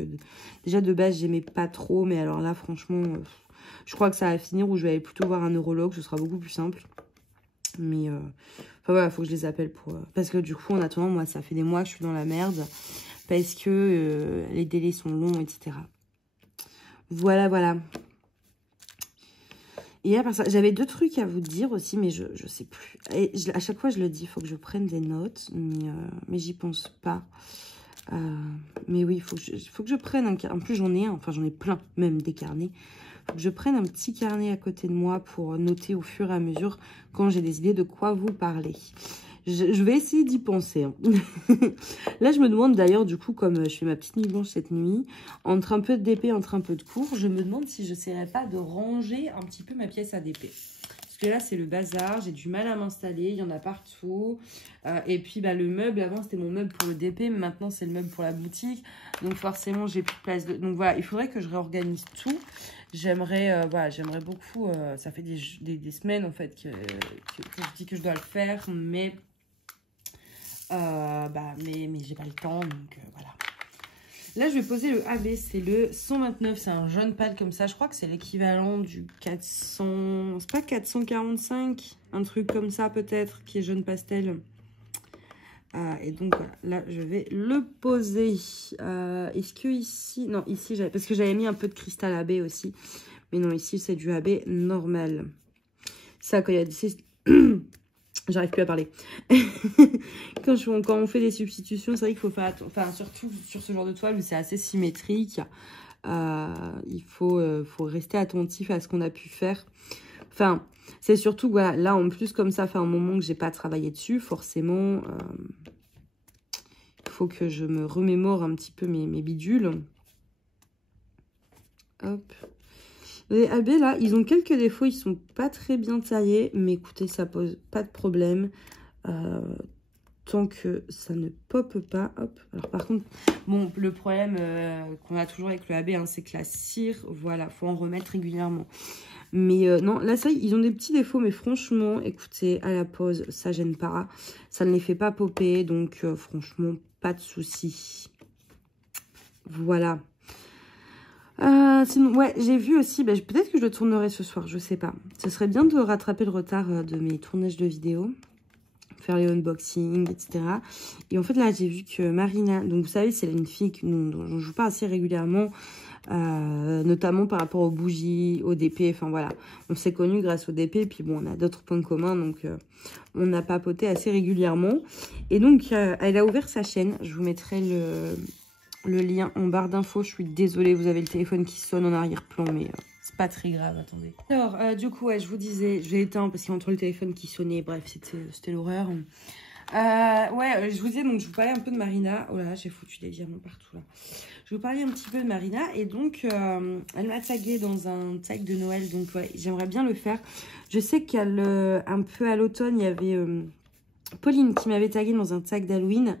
déjà, de base, j'aimais pas trop, mais alors là, franchement, je crois que ça va finir où je vais aller plutôt voir un neurologue, ce sera beaucoup plus simple. Mais... Enfin, voilà, faut que je les appelle pour... Parce que du coup, en attendant, moi, ça fait des mois que je suis dans la merde. Parce que les délais sont longs, etc. Voilà. Et à part ça, j'avais 2 trucs à vous dire aussi, mais je sais plus. Et à chaque fois, je le dis, il faut que je prenne des notes. Mais j'y pense pas. Mais oui, il faut que je prenne un carnet. En plus, j'en ai un. Enfin, j'en ai plein, même des carnets. Faut que je prenne un petit carnet à côté de moi pour noter au fur et à mesure quand j'ai des idées de quoi vous parler. Je vais essayer d'y penser. Hein. Là, je me demande d'ailleurs, du coup, comme je fais ma petite nuit blanche cette nuit, entre un peu de DP, entre un peu de cours, je me demande si je n'essaierais pas de ranger un petit peu ma pièce à DP. Parce que là, c'est le bazar, j'ai du mal à m'installer, il y en a partout. Et puis, bah, le meuble, avant, c'était mon meuble pour le DP, mais maintenant, c'est le meuble pour la boutique. Donc, forcément, j'ai plus de place. Donc, voilà, il faudrait que je réorganise tout. J'aimerais beaucoup, ça fait des semaines, en fait, que je dis que je dois le faire, mais j'ai pas le temps, donc voilà. Là, je vais poser le AB, c'est le 129, c'est un jaune pâle comme ça. Je crois que c'est l'équivalent du 400, c'est pas 445, un truc comme ça peut-être, qui est jaune pastel. Et donc voilà, là, je vais le poser. Est-ce que ici, non, ici, parce que j'avais mis un peu de cristal AB aussi. Mais non, ici, c'est du AB normal. Ça, quand il y a des... J'arrive plus à parler. Quand on fait des substitutions, c'est vrai qu'il faut faire attention. Enfin, surtout sur ce genre de toile où c'est assez symétrique. Il faut rester attentif à ce qu'on a pu faire. Enfin, C'est surtout, voilà, là, en plus, comme ça fait un moment que j'ai pas travaillé dessus, forcément, il faut que je me remémore un petit peu mes bidules. Hop. Les AB, là, ils ont quelques défauts, ils sont pas très bien taillés, mais écoutez, ça pose pas de problème. Tant que ça ne pop pas. Hop. Alors par contre, bon, le problème qu'on a toujours avec le AB, hein, c'est que la cire, voilà, faut en remettre régulièrement. Mais non, là, ça, ils ont des petits défauts, mais franchement, écoutez, à la pose, ça gêne pas. Ça ne les fait pas popper, donc franchement, pas de souci. Voilà. Sinon, ouais, j'ai vu aussi, bah, peut-être que je le tournerai ce soir, je sais pas. Ce serait bien de rattraper le retard de mes tournages de vidéos. Faire les unboxings, etc. Et en fait, là, j'ai vu que Marina, donc vous savez, c'est une fille dont je vous parle assez régulièrement, notamment par rapport aux bougies, au DP, enfin voilà. On s'est connus grâce au DP, puis bon, on a d'autres points communs, donc on a papoté assez régulièrement. Et donc, elle a ouvert sa chaîne. Je vous mettrai le lien en barre d'infos. Je suis désolée, vous avez le téléphone qui sonne en arrière-plan, mais... c'est pas très grave, attendez. Alors, du coup, ouais, je vous disais, je l'ai éteint parce qu'il y a entre le téléphone qui sonnait. Bref, c'était l'horreur. Ouais, je vous disais, donc je vous parlais un peu de Marina. Oh là là, j'ai foutu des diamants partout là. Je vous parlais un petit peu de Marina et donc, elle m'a tagué dans un tag de Noël. Donc, ouais, j'aimerais bien le faire. Je sais un peu à l'automne, il y avait Pauline qui m'avait tagué dans un tag d'Halloween.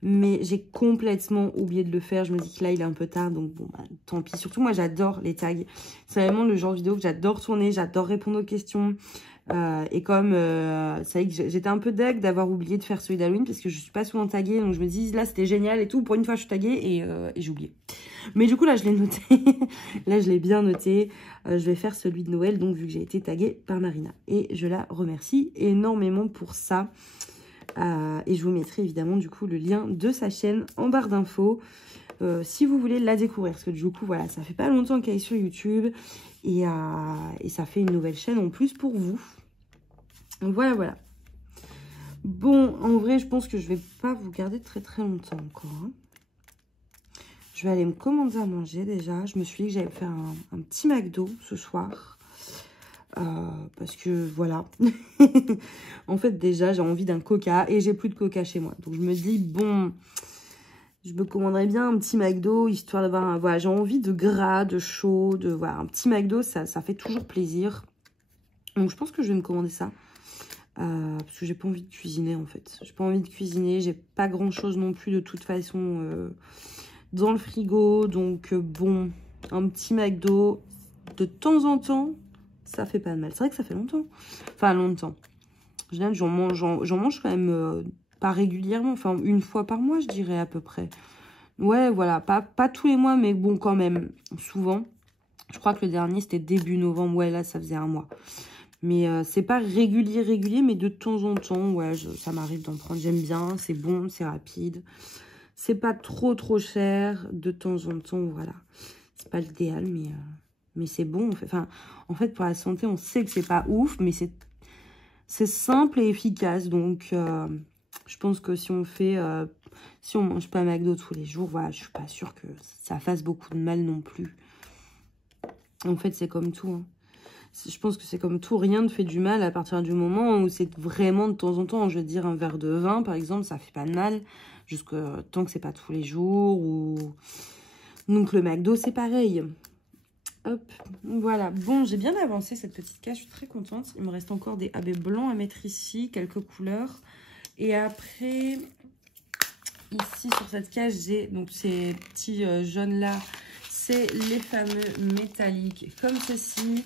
Mais j'ai complètement oublié de le faire. Je me dis que là, il est un peu tard. Donc, bon, bah, tant pis. Surtout, moi, j'adore les tags. C'est vraiment le genre de vidéo que j'adore tourner. J'adore répondre aux questions. Et comme, ça y est que j'étais un peu deg d'avoir oublié de faire celui d'Halloween parce que je suis pas souvent taguée. Donc, je me dis, là, c'était génial et tout. Pour une fois, je suis taguée et j'ai oublié. Mais du coup, là, je l'ai noté. Là, je l'ai bien noté. Je vais faire celui de Noël. Donc, vu que j'ai été taguée par Marina. Et je la remercie énormément pour ça. Et je vous mettrai évidemment du coup le lien de sa chaîne en barre d'infos si vous voulez la découvrir. Parce que du coup, voilà, ça fait pas longtemps qu'elle est sur YouTube et ça fait une nouvelle chaîne en plus pour vous. Voilà, voilà. Bon, en vrai, je pense que je vais pas vous garder très très longtemps encore. Hein. Je vais aller me commander à manger déjà. Je me suis dit que j'allais faire un petit McDo ce soir. Parce que voilà, en fait déjà j'ai envie d'un coca et j'ai plus de coca chez moi. Donc je me dis bon, je me commanderais bien un petit McDo histoire d'avoir voilà, j'ai envie de gras, de chaud, de voilà, un petit McDo ça fait toujours plaisir. Donc je pense que je vais me commander ça. Parce que j'ai pas envie de cuisiner en fait. J'ai pas envie de cuisiner, j'ai pas grand chose non plus de toute façon dans le frigo. Donc bon, un petit McDo de temps en temps. Ça fait pas de mal. C'est vrai que ça fait longtemps. Enfin, longtemps. En général, j'en mange quand même pas régulièrement. Enfin, une fois par mois, je dirais à peu près. Ouais, voilà. Pas tous les mois, mais bon, quand même. Souvent. Je crois que le dernier, c'était début novembre. Ouais, là, ça faisait un mois. Mais c'est pas régulier, mais de temps en temps, ouais, ça m'arrive d'en prendre. J'aime bien. C'est bon, c'est rapide. C'est pas trop cher. De temps en temps, voilà. C'est pas l'idéal, mais c'est bon. En fait, pour la santé, on sait que c'est pas ouf, mais c'est simple et efficace. Donc, je pense que si on mange pas McDo tous les jours, voilà, je suis pas sûre que ça fasse beaucoup de mal non plus. En fait, c'est comme tout. Hein. Je pense que c'est comme tout. Rien ne fait du mal à partir du moment où c'est vraiment de temps en temps. Je veux dire, un verre de vin, par exemple, ça fait pas de mal. Tant que c'est pas tous les jours. Donc, le McDo, c'est pareil. Hop, voilà. Bon, j'ai bien avancé cette petite case, je suis très contente. Il me reste encore des AB blancs à mettre ici, quelques couleurs. Et après, ici sur cette case, j'ai donc ces petits jaunes-là. C'est les fameux métalliques comme ceci.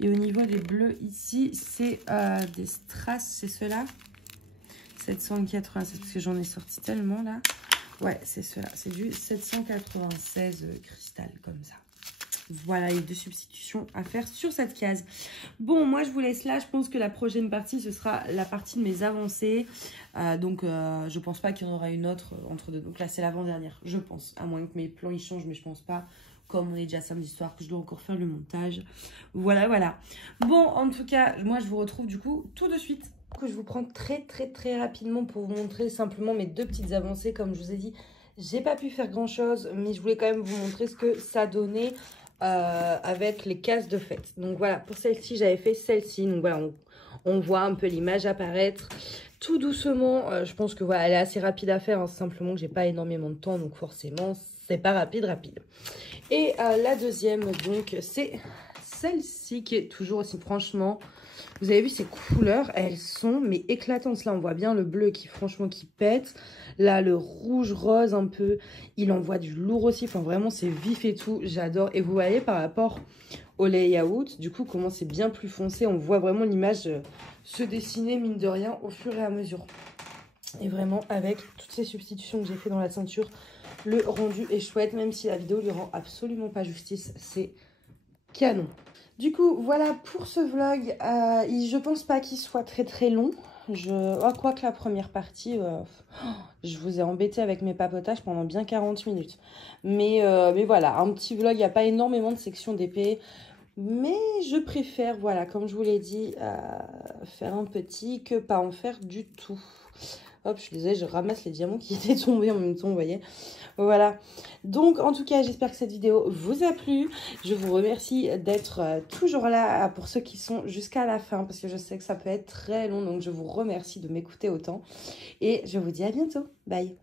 Et au niveau des bleus ici, c'est des strass, c'est ceux-là. 796, parce que j'en ai sorti tellement là. Ouais, c'est ceux-là. C'est du 796 cristal comme ça. Voilà les deux substitutions à faire sur cette case. Bon, moi je vous laisse là. Je pense que la prochaine partie, ce sera la partie de mes avancées. Je pense pas qu'il y en aura une autre entre deux. Donc là, c'est l'avant-dernière, je pense. À moins que mes plans ils changent, mais je pense pas. Comme on est déjà samedi soir, que je dois encore faire le montage. Voilà, voilà. Bon, en tout cas, moi je vous retrouve du coup tout de suite. Je vous prends très rapidement pour vous montrer simplement mes deux petites avancées. Comme je vous ai dit, j'ai pas pu faire grand chose, mais je voulais quand même vous montrer ce que ça donnait avec les cases de fête. Donc voilà, pour celle-ci, j'avais fait celle-ci. Donc voilà, On voit un peu l'image apparaître tout doucement. Je pense que voilà, elle est assez rapide à faire, hein, simplement que j'ai pas énormément de temps, donc forcément c'est pas rapide. Et la deuxième, donc c'est celle-ci qui est toujours aussi, franchement, vous avez vu ces couleurs, elles sont mais éclatantes. Là on voit bien le bleu qui franchement qui pète, là le rouge rose un peu, il envoie du lourd aussi, enfin vraiment c'est vif et tout, j'adore. Et vous voyez par rapport au layout, du coup comment c'est bien plus foncé, on voit vraiment l'image se dessiner mine de rien au fur et à mesure. Et vraiment avec toutes ces substitutions que j'ai fait dans la ceinture, le rendu est chouette, même si la vidéo lui rend absolument pas justice, c'est canon. Du coup, voilà pour ce vlog. Je pense pas qu'il soit très long. Quoique la première partie, je vous ai embêté avec mes papotages pendant bien 40 minutes. Mais voilà, un petit vlog, il n'y a pas énormément de sections d'épée. Mais je préfère, voilà, comme je vous l'ai dit, faire un petit que pas en faire du tout. Hop, je suis désolée, je ramasse les diamants qui étaient tombés en même temps, vous voyez. Voilà. Donc, en tout cas, j'espère que cette vidéo vous a plu. Je vous remercie d'être toujours là pour ceux qui sont jusqu'à la fin, parce que je sais que ça peut être très long. Donc, je vous remercie de m'écouter autant. Et je vous dis à bientôt. Bye.